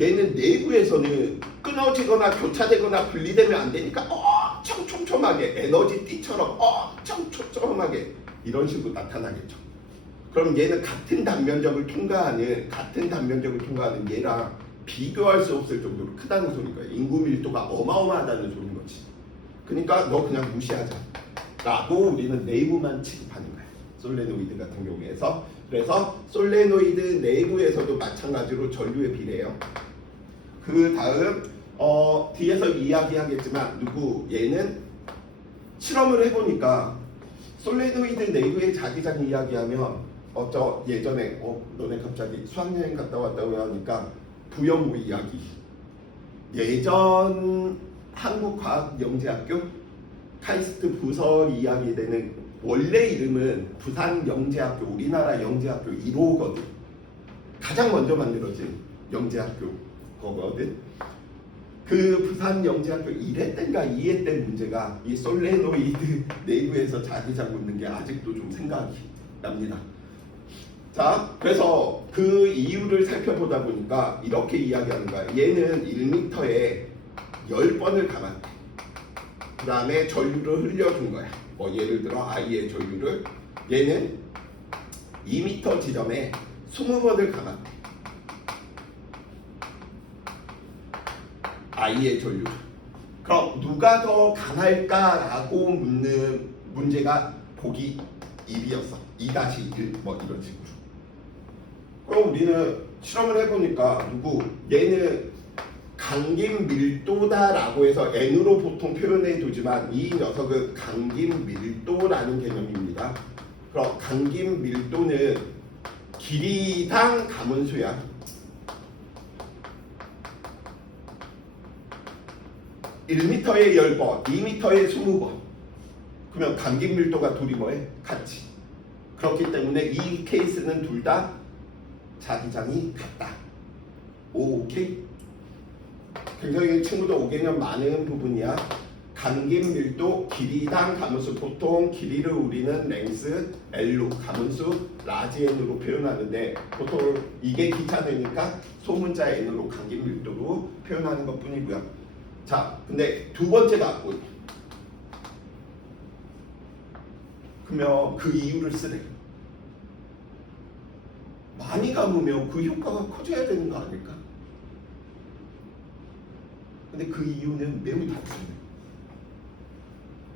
얘는 내부에서는 끊어지거나 교차되거나 분리되면 안 되니까 엄청 촘촘하게 에너지 띠처럼 엄청 촘촘하게 이런 식으로 나타나겠죠. 그럼 얘는 같은 단면적을 통과하는 얘랑 비교할 수 없을 정도로 크다는 소린 거예요. 인구 밀도가 어마어마하다는 소린 거지. 그러니까 너 그냥 무시하자 라고 우리는 내부만 취급하는 거예요. 솔레노이드 같은 경우에서. 그래서 솔레노이드 내부에서도 마찬가지로 전류에 비례해요. 그 다음 뒤에서 이야기하겠지만 얘는 실험을 해보니까 솔레노이드 내부의 자기장 이야기하면 저 예전에 너네 갑자기 수학여행 갔다 왔다고 하니까 부연고 이야기. 예전 한국과학영재학교 카이스트 부설 이야기 되는 원래 이름은 부산영재학교, 우리나라 영재학교 1호거든. 가장 먼저 만들어진 영재학교 거거든. 그 부산영재학교 1회 때인가 2회 때 문제가 이 솔레노이드 내부에서 자기장 묻는 게 아직도 좀 생각이 납니다. 자, 그래서 그 이유를 살펴보다 보니까 이렇게 이야기하는 거야. 얘는 1m에 10번을 감았대. 그 다음에 전류를 흘려준 거야. 예를 들어 I의 전류를 얘는 2m 지점에 20번을 감았대. I의 전류. 그럼 누가 더 강할까라고 묻는 문제가 보기 1이었어. 2-1 이런 식으로. 그럼 우리는 실험을 해보니까 얘는 강김 밀도다라고 해서 N으로 보통 표현해 두지만 이 녀석은 강김 밀도라는 개념입니다. 그럼 강김 밀도는 길이당 가문수야. 1m에 10번, 2m에 20번. 그러면 강김 밀도가 둘이 뭐해? 같이. 그렇기 때문에 이 케이스는 둘 다 자기장이 같다. 오케이? 굉장히 친구들 5개년 많은 부분이야. 강김 밀도 길이당 가문수. 보통 길이를 우리는 랭스 L로 가문수 라지 N으로 표현하는데 보통 이게 귀찮으니까 소문자 N으로 강김 밀도로 표현하는 것 뿐이고요. 자, 근데 두 번째가 뭐냐? 그러면 그 이유를 쓰래. 많이 감으면 그 효과가 커져야 되는 거 아닐까? 근데 그 이유는 매우 단순해.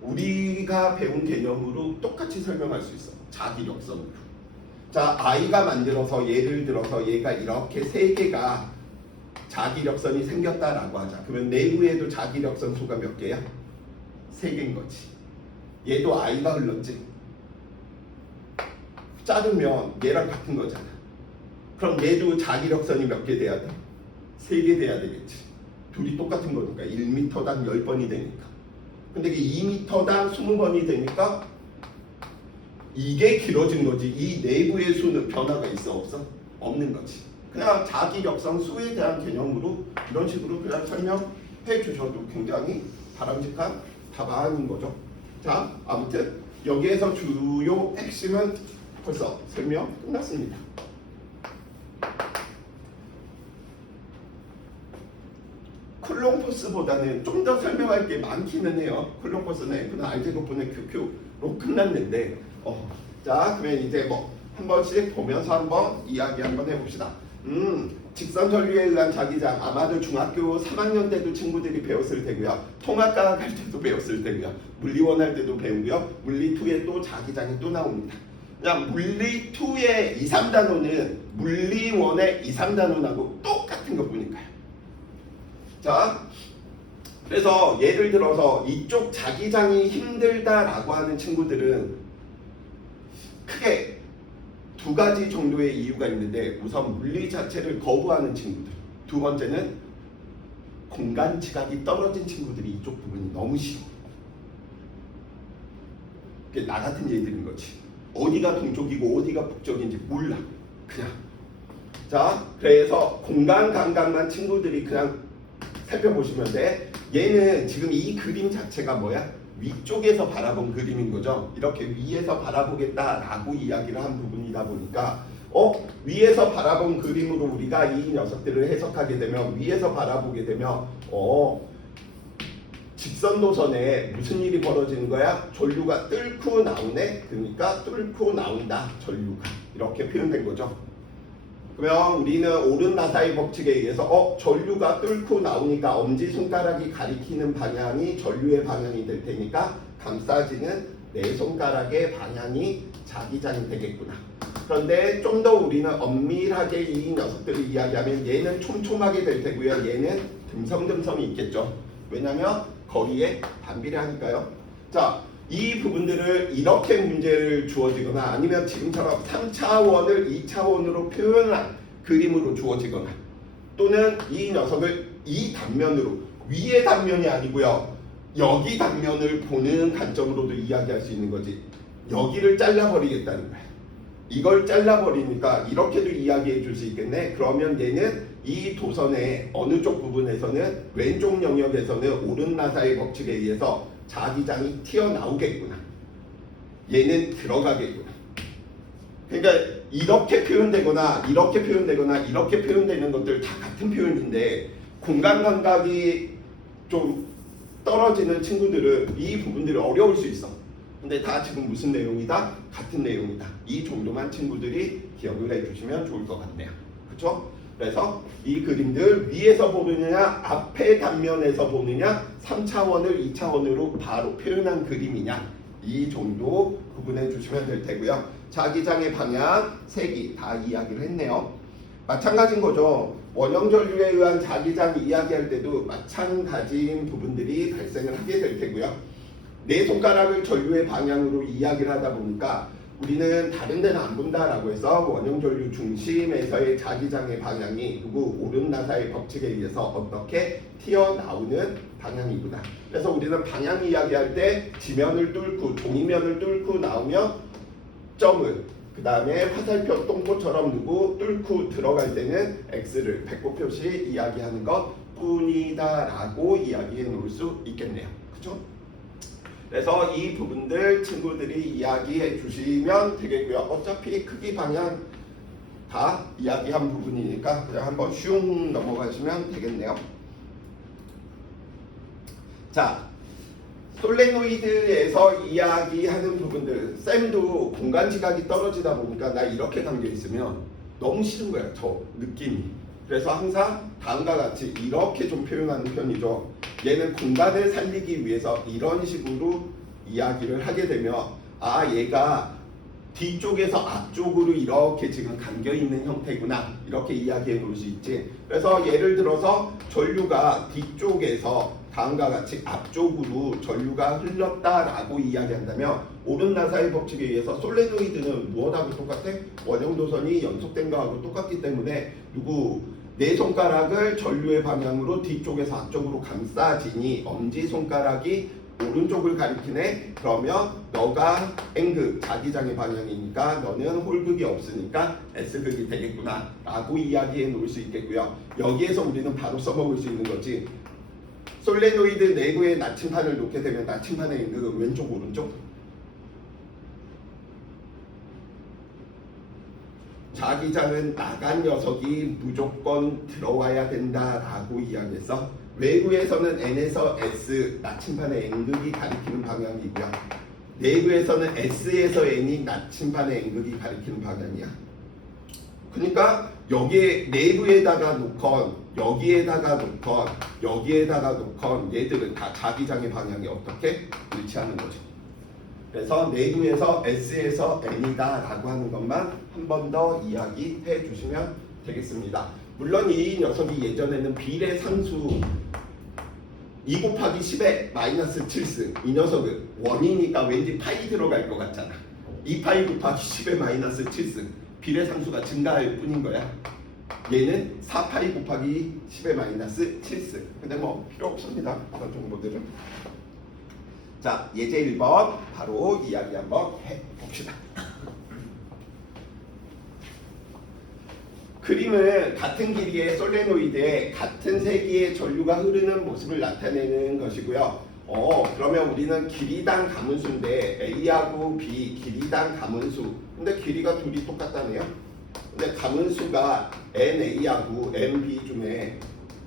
우리가 배운 개념으로 똑같이 설명할 수 있어. 자기력선으로. 자, I가 만들어서 예를 들어서 얘가 이렇게 세 개가 자기력선이 생겼다라고 하자. 그러면 내부에도 자기력선 수가 몇 개야? 3개인 거지. 얘도 I가 흘렀지. 자르면 얘랑 같은 거잖아. 그럼 얘도 자기력선이 몇 개 돼야 돼? 3개 돼야 되겠지. 둘이 똑같은 거니까 1m당 10번이 되니까. 근데 이게 2m당 20번이 되니까 이게 길어진 거지. 이 내부의 수는 변화가 있어 없어? 없는 거지. 그냥 자기 역성 수에 대한 개념으로 이런 식으로 그냥 설명해 주셔도 굉장히 바람직한 답안인 거죠. 자, 아무튼 여기에서 주요 핵심은 벌써 설명 끝났습니다. 쿨롱포스보다는 좀 더 설명할 게 많기는 해요. 쿨롱포스는 F는 R제곱분의 QQ로 끝났는데 자, 그러면 이제 뭐 한 번씩 보면서 한번 이야기 한번 해봅시다. 직선 전류에 의한 자기장 아마도 중학교 3학년 때도 친구들이 배웠을 테고요. 통합과학 할 때도 배웠을 테고요. 물리원 할 때도 배우고요. 물리2에 또 자기장이 또 나옵니다. 그냥 물리2의 2, 3단원은 물리원의 2, 3단원하고 똑같은 것 뿐이니까요. 자, 그래서 예를 들어서 이쪽 자기장이 힘들다라고 하는 친구들은 크게 두 가지 정도의 이유가 있는데, 우선 물리 자체를 거부하는 친구들, 두 번째는 공간 지각이 떨어진 친구들이 이쪽 부분이 너무 싫어. 그게 나 같은 얘들인 거지. 어디가 동쪽이고 어디가 북쪽인지 몰라. 그냥. 자, 그래서 공간 감각만 친구들이 그냥 살펴보시면 돼. 얘는 지금 이 그림 자체가 뭐야? 위쪽에서 바라본 그림인 거죠. 이렇게 위에서 바라보겠다라고 이야기를 한 부분이다 보니까 위에서 바라본 그림으로 우리가 이 녀석들을 해석하게 되면, 위에서 바라보게 되면 직선 노선에 무슨 일이 벌어지는 거야? 전류가 뚫고 나오네. 그러니까 뚫고 나온다, 전류가. 이렇게 표현된 거죠. 그러면 우리는 오른 나사의 법칙에 의해서 전류가 뚫고 나오니까 엄지손가락이 가리키는 방향이 전류의 방향이 될 테니까 감싸지는 내 손가락의 방향이 자기장이 되겠구나. 그런데 좀 더 우리는 엄밀하게 이 녀석들을 이야기하면 얘는 촘촘하게 될 테고요. 얘는 듬성듬성이 있겠죠. 왜냐하면 거리에 반비례하니까요. 자, 이 부분들을 이렇게 문제를 주어지거나 아니면 지금처럼 3차원을 2차원으로 표현한 그림으로 주어지거나, 또는 이 녀석을 이 단면으로, 위의 단면이 아니고요, 여기 단면을 보는 관점으로도 이야기할 수 있는 거지. 여기를 잘라버리겠다는 거야. 이걸 잘라버리니까 이렇게도 이야기해 줄 수 있겠네. 그러면 얘는 이 도선의 어느 쪽 부분에서는, 왼쪽 영역에서는 오른 나사의 법칙에 의해서 자기장이 튀어나오겠구나. 얘는 들어가겠구나. 그러니까 이렇게 표현되거나 이렇게 표현되거나 이렇게 표현되는 것들 다 같은 표현인데, 공간 감각이 좀 떨어지는 친구들은 이 부분들이 어려울 수 있어. 근데 다 지금 무슨 내용이다? 같은 내용이다. 이 정도만 친구들이 기억을 해주시면 좋을 것 같네요. 그렇죠? 그래서 이 그림들 위에서 보느냐, 앞에 단면에서 보느냐, 3차원을 2차원으로 바로 표현한 그림이냐, 이 정도 구분해 주시면 될 테고요. 자기장의 방향, 색이 다 이야기를 했네요. 마찬가지인 거죠. 원형 전류에 의한 자기장 이야기할 때도 마찬가지인 부분들이 발생을 하게 될 테고요. 내 손가락을 전류의 방향으로 이야기를 하다 보니까 우리는 다른 데는 안 본다라고 해서 원형 전류 중심에서의 자기장의 방향이 누구 오른 나사의 법칙에 의해서 어떻게 튀어나오는 방향이구나. 그래서 우리는 방향 이야기할 때 지면을 뚫고, 종이면을 뚫고 나오면 점을, 그 다음에 화살표 똥꼬처럼 누구 뚫고 들어갈 때는 X를 배꼽 표시 이야기하는 것 뿐이다라고 이야기해 놓을 수 있겠네요. 그렇죠? 그래서 이 부분들 친구들이 이야기해 주시면 되겠고요. 어차피 크기 방향 다 이야기한 부분이니까 그냥 한번 슝 넘어가시면 되겠네요. 자, 솔레노이드에서 이야기하는 부분들, 쌤도 공간 지각이 떨어지다 보니까 나 이렇게 담겨 있으면 너무 싫은 거야, 저 느낌이. 그래서 항상 다음과 같이 이렇게 좀 표현하는 편이죠. 얘는 공간을 살리기 위해서 이런 식으로 이야기를 하게 되면, 아, 얘가 뒤쪽에서 앞쪽으로 이렇게 지금 감겨 있는 형태구나, 이렇게 이야기해 볼 수 있지. 그래서 예를 들어서 전류가 뒤쪽에서 다음과 같이 앞쪽으로 전류가 흘렀다라고 이야기한다면, 오른 나사의 법칙에 의해서 솔레노이드는 무엇하고 똑같아? 원형 도선이 연속된 거하고 똑같기 때문에 내 손가락을 전류의 방향으로 뒤쪽에서 앞쪽으로 감싸지니 엄지손가락이 오른쪽을 가리키네. 그러면 너가 N극 자기장의 방향이니까 너는 홀극이 없으니까 S극이 되겠구나 라고 이야기해 놓을 수 있겠고요. 여기에서 우리는 바로 써먹을 수 있는 거지. 솔레노이드 내부에 나침판을 놓게 되면 나침판의 N극은 왼쪽 오른쪽? 자기장은 나간 녀석이 무조건 들어와야 된다라고 이야기했어. 외부에서는 N에서 S 나침판의 N극이 가리키는 방향이고요. 내부에서는 S에서 N이 나침판의 N극이 가리키는 방향이야. 그러니까 여기에 내부에다가 놓건 여기에다가 놓건 여기에다가 놓건 얘들은 다 자기장의 방향이 어떻게 일치하는 거죠. 그래서 내부에서 S에서 N이다 라고 하는 것만 한 번 더 이야기해 주시면 되겠습니다. 물론 이 녀석이 예전에는 비례 상수 2 곱하기 10의 마이너스 7승 이 녀석은 원이니까 왠지 파이 들어갈 것 같잖아. 2파이 곱하기 10의 마이너스 7승 비례 상수가 증가할 뿐인 거야. 얘는 4파이 곱하기 10의 마이너스 7승. 근데 뭐 필요 없습니다. 그런 정보들은. 자, 예제 1번 바로 이야기 한번 해봅시다. 그림은 같은 길이의 솔레노이드에 같은 세기의 전류가 흐르는 모습을 나타내는 것이고요. 그러면 우리는 길이당 가문수인데 A하고 B 길이당 가문수. 근데 길이가 둘이 똑같다네요. 근데 가문수가 NA하고 NB 중에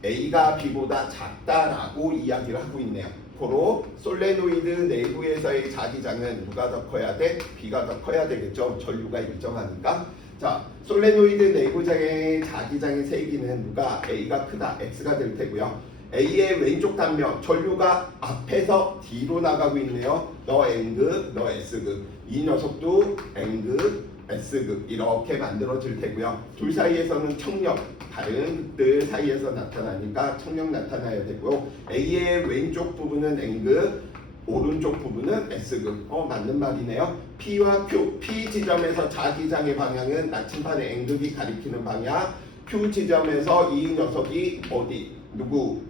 A가 B보다 작다라고 이야기를 하고 있네요. 고로 솔레노이드 내부에서의 자기장은 누가 더 커야 돼? B가 더 커야 되겠죠. 전류가 일정하니까. 자, 솔레노이드 내부장의 자기장의 세기는 누가 A가 크다, X가 될 테고요. A의 왼쪽 단면, 전류가 앞에서 뒤로 나가고 있네요. 너 N극, 너 S극. 이 녀석도 N극, S극 이렇게 만들어질 테고요. 둘 사이에서는 청력, 다른 극들 사이에서 나타나니까 청력 나타나야 되고 A의 왼쪽 부분은 N극, 오른쪽 부분은 S극. 맞는 말이네요. P와 Q, P 지점에서 자기장의 방향은 나침판의 N극이 가리키는 방향. Q 지점에서 이 녀석이 어디? 누구?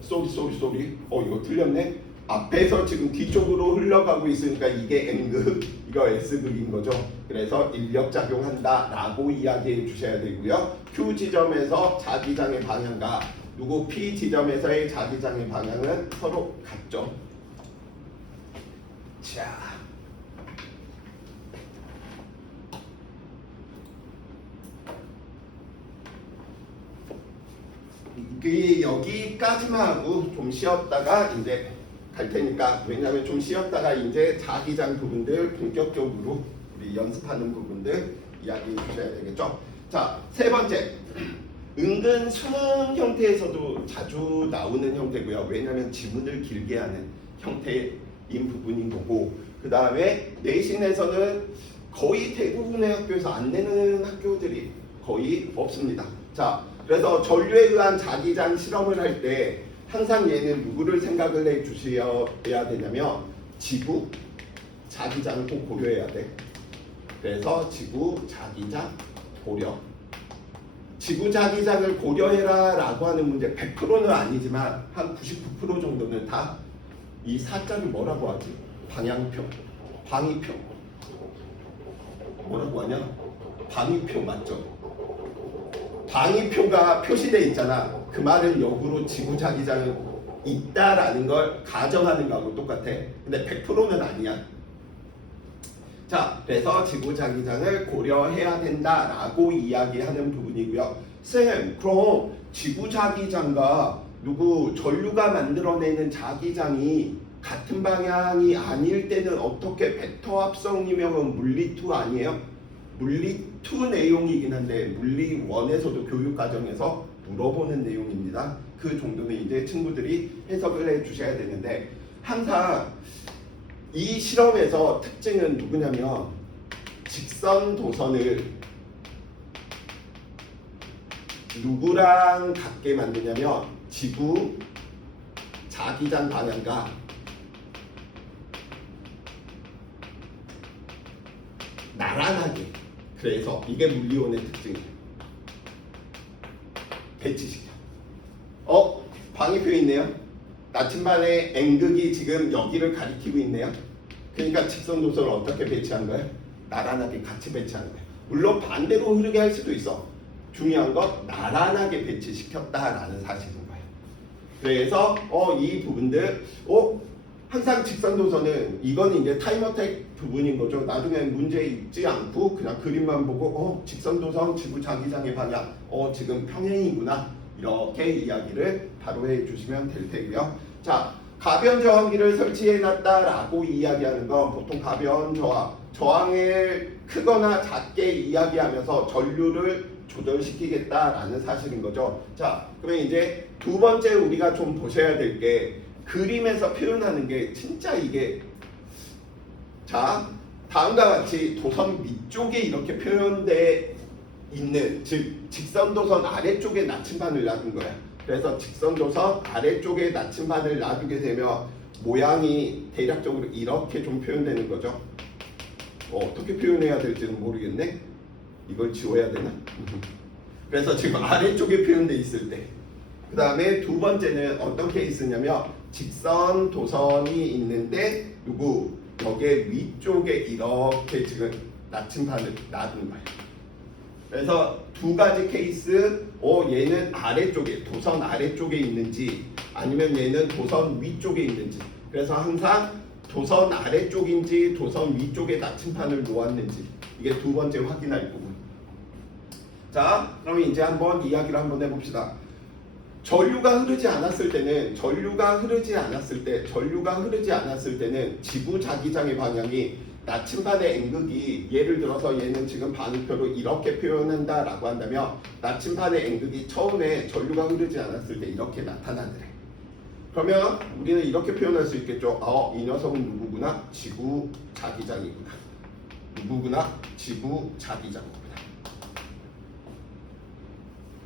쏘리. 이거 틀렸네. 앞에서 지금 뒤쪽으로 흘러가고 있으니까 이게 N극, 이거 S극인 거죠. 그래서 인력작용한다 라고 이야기해 주셔야 되고요. Q 지점에서 자기장의 방향과 누구 P 지점에서의 자기장의 방향은 서로 같죠. 자, 여기까지만 하고 좀 쉬었다가 이제 갈 테니까, 왜냐하면 좀 쉬었다가 이제 자기장 부분들 본격적으로 우리 연습하는 부분들 이야기해 주셔야 되겠죠. 자, 세 번째. 은근 수능 형태에서도 자주 나오는 형태고요. 왜냐하면 지문을 길게 하는 형태인 부분인 거고, 그 다음에 내신에서는 거의 대부분의 학교에서 안 내는 학교들이 거의 없습니다. 자, 그래서 전류에 의한 자기장 실험을 할 때 항상 얘는 누구를 생각을 해 주셔야 되냐면 지구 자기장을 꼭 고려해야 돼. 그래서 지구 자기장 고려. 지구 자기장을 고려해라 라고 하는 문제 100%는 아니지만 한 99% 정도는 다 이 사자를 뭐라고 하지? 방향표, 방위표. 뭐라고 하냐? 방위표 맞죠? 방위표가 표시되어 있잖아. 그 말은 역으로 지구 자기장은 있다라는 걸 가정하는 거하고 똑같아. 근데 100%는 아니야. 자, 그래서 지구 자기장을 고려해야 된다라고 이야기하는 부분이고요. 쌤, 그럼 지구 자기장과 누구 전류가 만들어내는 자기장이 같은 방향이 아닐 때는 어떻게 벡터 합성이면 물리2 아니에요? 물리2 내용이긴 한데 물리1에서도 교육과정에서 물어보는 내용입니다. 그 정도는 이제 친구들이 해석을 해 주셔야 되는데, 항상 이 실험에서 특징은 누구냐면 직선 도선을 누구랑 같게 만드냐면 지구 자기장 방향과 나란하게. 그래서 이게 물리원의 특징이에요. 배치시켜. 방위표 있네요. 나침반의 N극이 지금 여기를 가리키고 있네요. 그러니까 직선 도선을 어떻게 배치한 거예요? 나란하게 같이 배치하는 거예요. 물론 반대로 흐르게 할 수도 있어. 중요한 건 나란하게 배치시켰다라는 사실인 거예요. 그래서 이 부분들 항상 직선 도선은 이건 이제 타임어택 부분인 거죠. 나중에 문제 읽지 않고 그냥 그림만 보고 직선 도선 지구 자기장의 방향 지금 평행이구나 이렇게 이야기를 바로 해주시면 될 테고요. 자, 가변 저항기를 설치해놨다라고 이야기하는 건 보통 가변 저항을 크거나 작게 이야기하면서 전류를 조절시키겠다라는 사실인 거죠. 자, 그러면 이제 두 번째 우리가 좀 보셔야 될 게 그림에서 표현하는 게 진짜 이게 자, 다음과 같이 도선 위쪽에 이렇게 표현돼 있는 즉 직선도선 아래쪽에 나침반을 놔둔 거야. 그래서 직선도선 아래쪽에 나침반을 놔두게 되면 모양이 대략적으로 이렇게 좀 표현되는 거죠. 어떻게 표현해야 될지는 모르겠네. 이걸 지워야 되나? 그래서 지금 아래쪽에 표현돼 있을 때 그 다음에 두 번째는 어떤 케이스냐면 직선 도선이 있는데 여기에 위쪽에 이렇게 지금 나침반을 놔둔 거예요. 그래서 두 가지 케이스 얘는 아래쪽에 도선 아래쪽에 있는지 아니면 얘는 도선 위쪽에 있는지 그래서 항상 도선 아래쪽인지 도선 위쪽에 나침반을 놓았는지 이게 두 번째 확인할 부분. 자, 그럼 이제 한번 이야기를 한번 해봅시다. 전류가 흐르지 않았을 때는 지구 자기장의 방향이 나침반의 N극이 예를 들어서 얘는 지금 방위표로 이렇게 표현한다라고 한다면 나침반의 N극이 처음에 전류가 흐르지 않았을 때 이렇게 나타나더래. 그러면 우리는 이렇게 표현할 수 있겠죠. 이 녀석은 누구구나? 지구 자기장이구나. 지구 자기장이구나.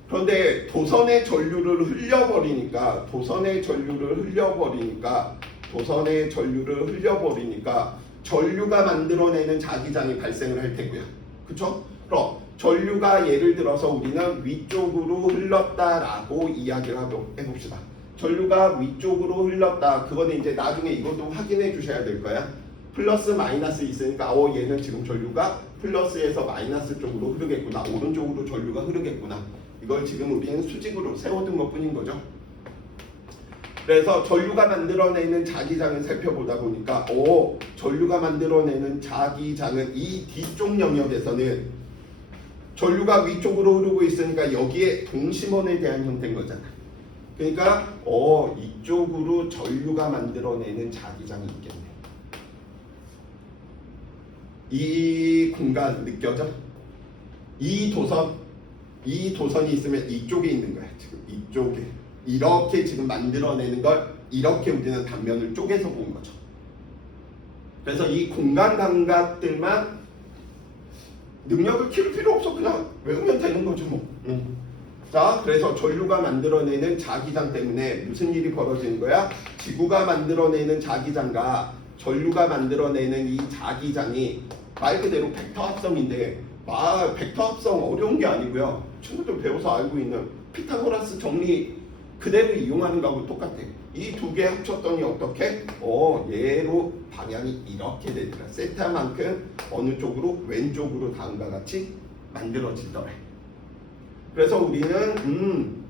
그런데 도선의 전류를 흘려버리니까 전류가 만들어내는 자기장이 발생을 할 테고요. 그쵸? 그럼 전류가 예를 들어서 우리는 위쪽으로 흘렀다라고 이야기를 해봅시다. 전류가 위쪽으로 흘렀다. 그거는 이제 나중에 이것도 확인해 주셔야 될 거야. 플러스 마이너스 있으니까 얘는 지금 전류가 플러스에서 마이너스 쪽으로 흐르겠구나. 오른쪽으로 전류가 흐르겠구나. 이걸 지금 우리는 수직으로 세워둔 것 뿐인 거죠. 그래서 전류가 만들어내는 자기장을 살펴보다 보니까 전류가 만들어내는 자기장은 이 뒤쪽 영역에서는 전류가 위쪽으로 흐르고 있으니까 여기에 동심원에 대한 형태인 거잖아. 그러니까 이쪽으로 전류가 만들어내는 자기장이 있겠네. 이 공간 느껴져? 이 도선이 있으면 이쪽에 있는 거야. 지금 이쪽에 이렇게 지금 만들어내는 걸 이렇게 우리는 단면을 쪼개서 본 거죠. 그래서 이 공간 감각들만 능력을 키울 필요 없어. 그냥 외우면 되는 거죠 뭐. 자, 그래서 전류가 만들어내는 자기장 때문에 무슨 일이 벌어지는 거야? 지구가 만들어내는 자기장과 전류가 만들어내는 이 자기장이 말 그대로 벡터 합성인데 벡터 합성 어려운 게 아니고요. 친구들 배워서 알고 있는 피타고라스 정리 그대로 이용하는 거하고 똑같아. 이 두 개 합쳤더니 어떻게? 얘로 방향이 이렇게 되더라. 세타만큼 어느 쪽으로? 왼쪽으로 다음과 같이 만들어지더래. 그래서 우리는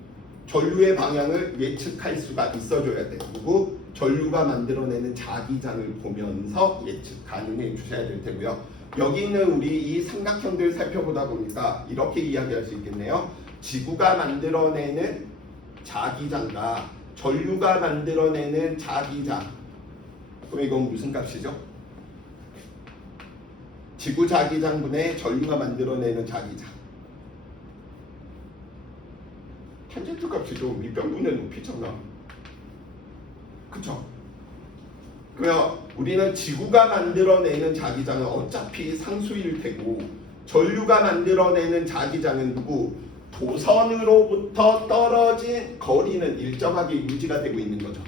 전류의 방향을 예측할 수가 있어줘야 돼. 그리고 전류가 만들어내는 자기장을 보면서 예측 가능해 주셔야 될 테고요. 여기 있는 우리 이 삼각형들 살펴보다 보니까 이렇게 이야기할 수 있겠네요. 지구가 만들어내는 자기장과 전류가 만들어내는 자기장. 그럼 이건 무슨 값이죠? 지구 자기장분의 전류가 만들어내는 자기장. 탄젠트 값이죠. 밑변분의 높이잖아. 그쵸? 그러면 우리는 지구가 만들어내는 자기장은 어차피 상수일 테고 전류가 만들어내는 자기장은 도선으로부터 떨어진 거리는 일정하게 유지가 되고 있는 거죠.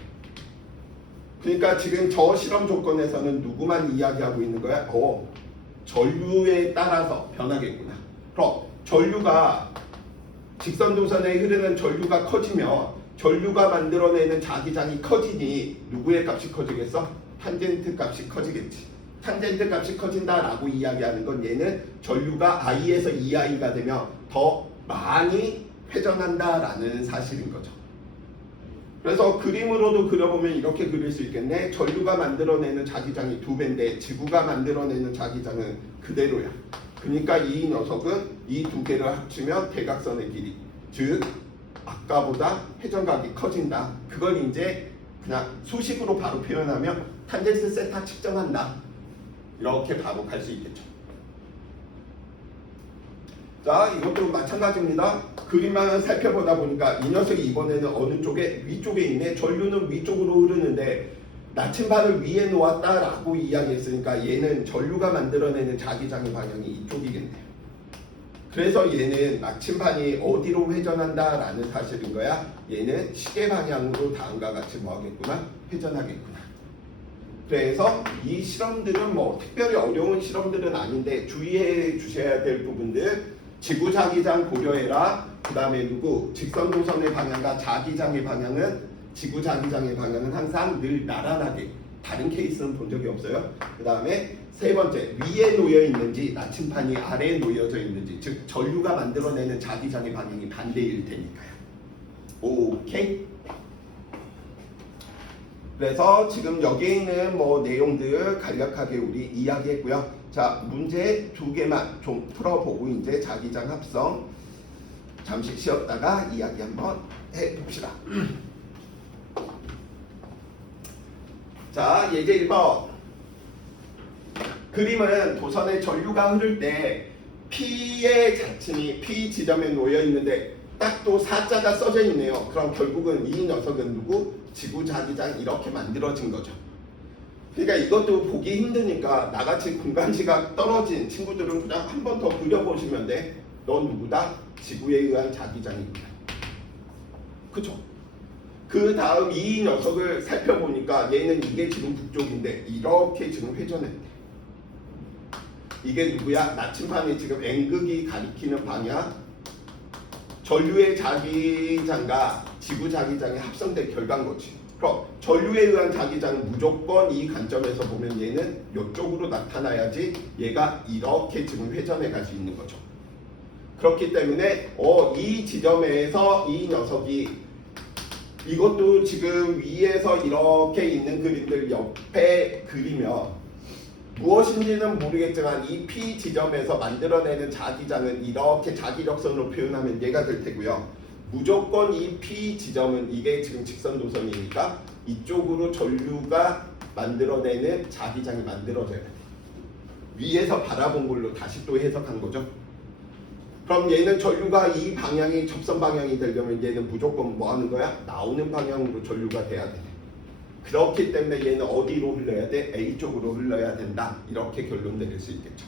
그러니까 지금 저 실험 조건에서는 누구만 이야기하고 있는 거야? 전류에 따라서 변하겠구나. 그럼 전류가 직선 도선에 흐르는 전류가 커지면 전류가 만들어내는 자기장이 커지니 누구의 값이 커지겠어? 탄젠트 값이 커지겠지. 탄젠트 값이 커진다라고 이야기하는 건 얘는 전류가 I에서 2I가 되면 더 많이 회전한다라는 사실인 거죠. 그래서 그림으로도 그려보면 이렇게 그릴 수 있겠네. 전류가 만들어내는 자기장이 2배인데 지구가 만들어내는 자기장은 그대로야. 그러니까 이 녀석은 이 두 개를 합치면 대각선의 길이, 즉 아까보다 회전각이 커진다. 그걸 이제 그냥 수식으로 바로 표현하면 탄젠트 세타 측정한다. 이렇게 바로 갈 수 있겠죠. 자, 이것도 마찬가지입니다. 그림만 살펴보다 보니까 이 녀석이 이번에는 어느 쪽에? 위쪽에 있네. 전류는 위쪽으로 흐르는데 나침반을 위에 놓았다라고 이야기했으니까 얘는 전류가 만들어내는 자기장의 방향이 이쪽이겠네요. 그래서 얘는 나침반이 어디로 회전한다라는 사실인 거야. 얘는 시계 방향으로 다음과 같이 뭐 하겠구나? 회전하겠구나. 그래서 이 실험들은 뭐 특별히 어려운 실험들은 아닌데 주의해 주셔야 될 부분들, 지구 자기장 고려해라. 그 다음에 누구? 직선도선의 방향과 자기장의 방향은, 지구 자기장의 방향은 항상 늘 나란하게, 다른 케이스는 본 적이 없어요. 그 다음에 세 번째, 위에 놓여 있는지 나침반이 아래에 놓여져 있는지, 즉 전류가 만들어내는 자기장의 방향이 반대일 테니까요. 오케이? 그래서 지금 여기에 있는 뭐 내용들 간략하게 우리 이야기했고요. 자, 문제 2개만 좀 풀어보고 이제 자기장 합성 잠시 쉬었다가 이야기 한번 해봅시다. 자, 예제 1번. 그림은 도선에 전류가 흐를 때 P의 자침이 P 지점에 놓여 있는데 딱 또 사자가 써져 있네요. 그럼 결국은 이 녀석은 누구? 지구 자기장 이렇게 만들어진 거죠. 그러니까 이것도 보기 힘드니까 나같이 공간지각 떨어진 친구들은 그냥 한 번 더 그려보시면 돼. 넌 누구다? 지구에 의한 자기장이구나. 그쵸? 그 다음 이 녀석을 살펴보니까 얘는 이게 지금 북쪽인데 이렇게 지금 회전했대. 이게 누구야? 나침반이 지금 N극이 가리키는 방향, 전류의 자기장과 지구 자기장이 합성된 결과인 거지. 그럼 전류에 의한 자기장은 무조건 이 관점에서 보면 얘는 이쪽으로 나타나야지 얘가 이렇게 지금 회전해 갈 수 있는 거죠. 그렇기 때문에 이 지점에서 이 녀석이, 이것도 지금 위에서 이렇게 있는 그림들 옆에 그리면 무엇인지는 모르겠지만 이 P 지점에서 만들어내는 자기장은 이렇게 자기력선으로 표현하면 얘가 될 테고요. 무조건 이 P 지점은, 이게 지금 직선도선이니까 이쪽으로 전류가 만들어내는 자기장이 만들어져야 돼. 위에서 바라본 걸로 다시 또 해석한 거죠. 그럼 얘는 전류가 이 방향이 접선 방향이 되려면 얘는 무조건 뭐 하는 거야? 나오는 방향으로 전류가 돼야 돼. 그렇기 때문에 얘는 어디로 흘러야 돼? A 쪽으로 흘러야 된다. 이렇게 결론 내릴 수 있겠죠.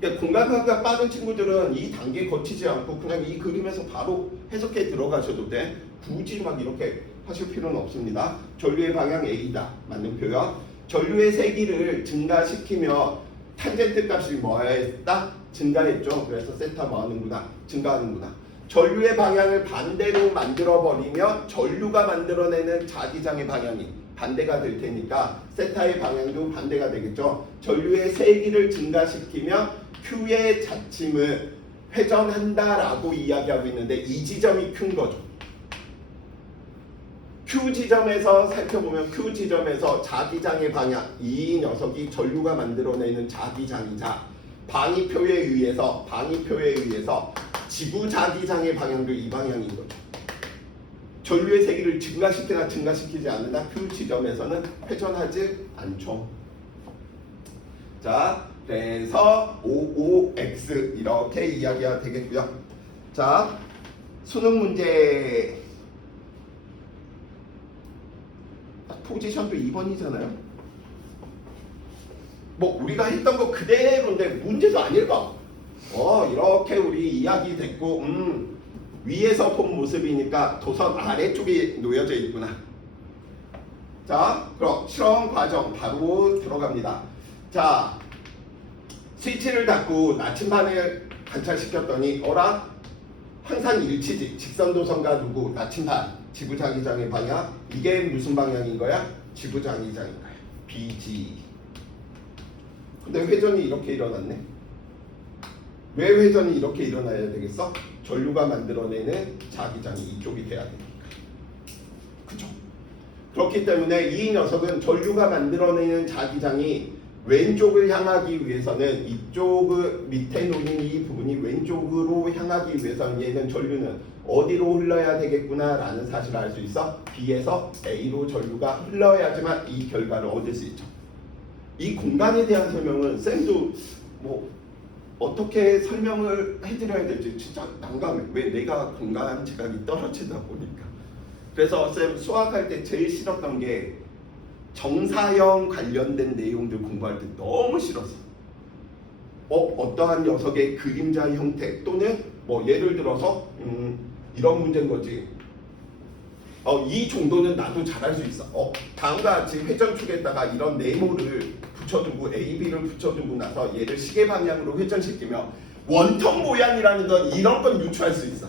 그러니까 공간감각 빠른 친구들은 이 단계 거치지 않고 그냥 이 그림에서 바로 해석해 들어가셔도 돼. 굳이 막 이렇게 하실 필요는 없습니다. 전류의 방향 A다. 맞는 표현. 전류의 세기를 증가시키며 탄젠트 값이 뭐 했다? 증가했죠. 그래서 세타 뭐 하는구나? 증가하는구나. 전류의 방향을 반대로 만들어버리면 전류가 만들어내는 자기장의 방향이 반대가 될 테니까 세타의 방향도 반대가 되겠죠. 전류의 세기를 증가시키면 Q의 자침은 회전한다라고 이야기하고 있는데 이 지점이 Q인 거죠. Q 지점에서 살펴보면 Q 지점에서 자기장의 방향, 이 녀석이 전류가 만들어내는 자기장이자 방위표에 의해서 지구 자기장의 방향도 이 방향인 거죠. 전류의 세기를 증가시키나 증가시키지 않는다. Q 지점에서는 회전하지 않죠. 자, 그래서 OOX 이렇게 이야기가 되겠고요. 자, 수능 문제 포지션도 2번이잖아요. 뭐 우리가 했던 거 그대로인데 문제도 아닐까? 이렇게 우리 이야기 됐고 위에서 본 모습이니까 도선 아래쪽에 놓여져 있구나. 자, 그럼 실험 과정 바로 들어갑니다. 자, 스위치를 닫고 나침반을 관찰시켰더니 항상 일치지. 직선도선과 누구? 나침반. 지부자기장의 방향. 이게 무슨 방향인 거야? 지부자기장인 거야. BG. 근데 회전이 이렇게 일어났네. 왜 회전이 이렇게 일어나야 되겠어? 전류가 만들어내는 자기장이 이쪽이 돼야 되니까. 그죠? 그렇기 때문에 이 녀석은 전류가 만들어내는 자기장이 왼쪽을 향하기 위해서는 이쪽 밑에 놓인 이 부분이 왼쪽으로 향하기 위해서는 얘는 전류는 어디로 흘러야 되겠구나 라는 사실을 알 수 있어. B에서 A로 전류가 흘러야지만 이 결과를 얻을 수 있죠. 이 공간에 대한 설명은 쌤도 뭐 어떻게 설명을 해드려야 될지 진짜 난감해. 왜 내가 공간 지각이 떨어지다 보니까. 그래서 쌤 수학할 때 제일 싫었던 게 정사형 관련된 내용들 공부할 때 너무 싫었어. 어떠한 녀석의 그림자 형태 또는 뭐 예를 들어서 이런 문제인 거지. 이 정도는 나도 잘할 수 있어. 다음과 같이 회전축에다가 이런 네모를 붙여두고 AB를 붙여두고 나서 얘를 시계 방향으로 회전시키며 원통 모양이라는 건 이런 건 유추할 수 있어.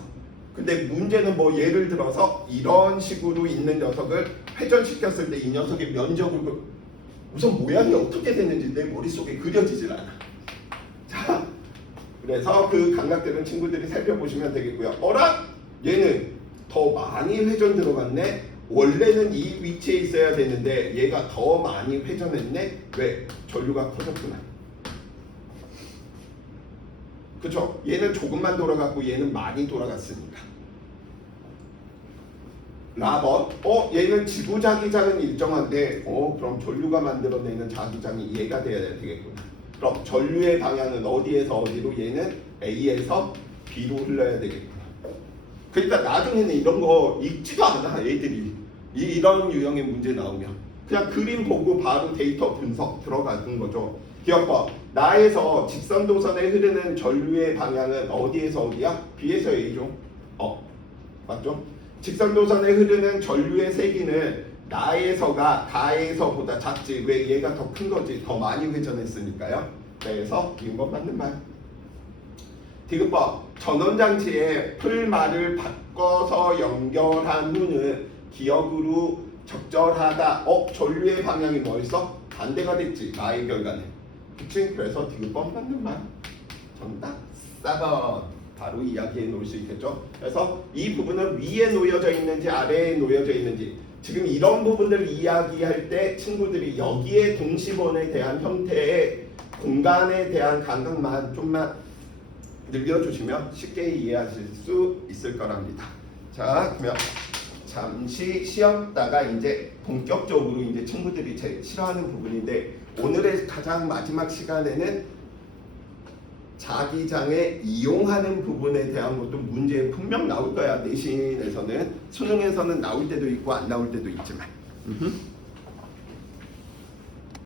근데 문제는 뭐 예를 들어서 이런 식으로 있는 녀석을 회전시켰을 때 이 녀석의 면적을 우선 모양이 어떻게 됐는지 내 머릿속에 그려지질 않아. 자, 그래서 그 감각들은 친구들이 살펴보시면 되겠고요. 어라? 얘는 더 많이 회전 들어갔네. 원래는 이 위치에 있어야 되는데 얘가 더 많이 회전했네. 왜? 전류가 커졌구나. 그쵸? 얘는 조금만 돌아갔고 얘는 많이 돌아갔으니까. 라번, 얘는 지부자기장은 일정한데 그럼 전류가 만들어내는 자기장이 얘가 돼야 되겠구나. 그럼 전류의 방향은 어디에서 어디로? 얘는 A에서 B로 흘러야 되겠구나. 그러니까 나중에는 이런 거 읽지도 않아 애들이. 이런 유형의 문제 나오면 그냥 그림 보고 바로 데이터 분석 들어가는 거죠. 기억봐. 나에서 직선도선에 흐르는 전류의 방향은 어디에서 어디야? B에서 A죠. 맞죠? 직선도선에 흐르는 전류의 세기는 나에서가 가에서보다 작지. 왜? 얘가 더 큰 거지. 더 많이 회전했으니까요. 그래서 이건 맞는 말. 디귿번. 전원장치에 풀말을 바꿔서 연결한 후는 기역으로 적절하다. 전류의 방향이 뭐였어? 반대가 됐지. 나의 결과는. 그치? 그래서 디귿번 맞는 말. 정답 4번. 바로 이야기해 놓을 수 있겠죠. 그래서 이 부분은 위에 놓여져 있는지 아래에 놓여져 있는지 지금 이런 부분들 이야기할 때 친구들이 여기에 동시본에 대한 형태의 공간에 대한 감각만 좀만 늘려주시면 쉽게 이해하실 수 있을 거랍니다. 자, 그러면 잠시 쉬었다가 이제 본격적으로 이제 친구들이 제일 싫어하는 부분인데 오늘의 가장 마지막 시간에는 자기장에 이용하는 부분에 대한 것도 문제에 분명 나올 거야. 내신에서는 수능에서는 나올 때도 있고 안 나올 때도 있지만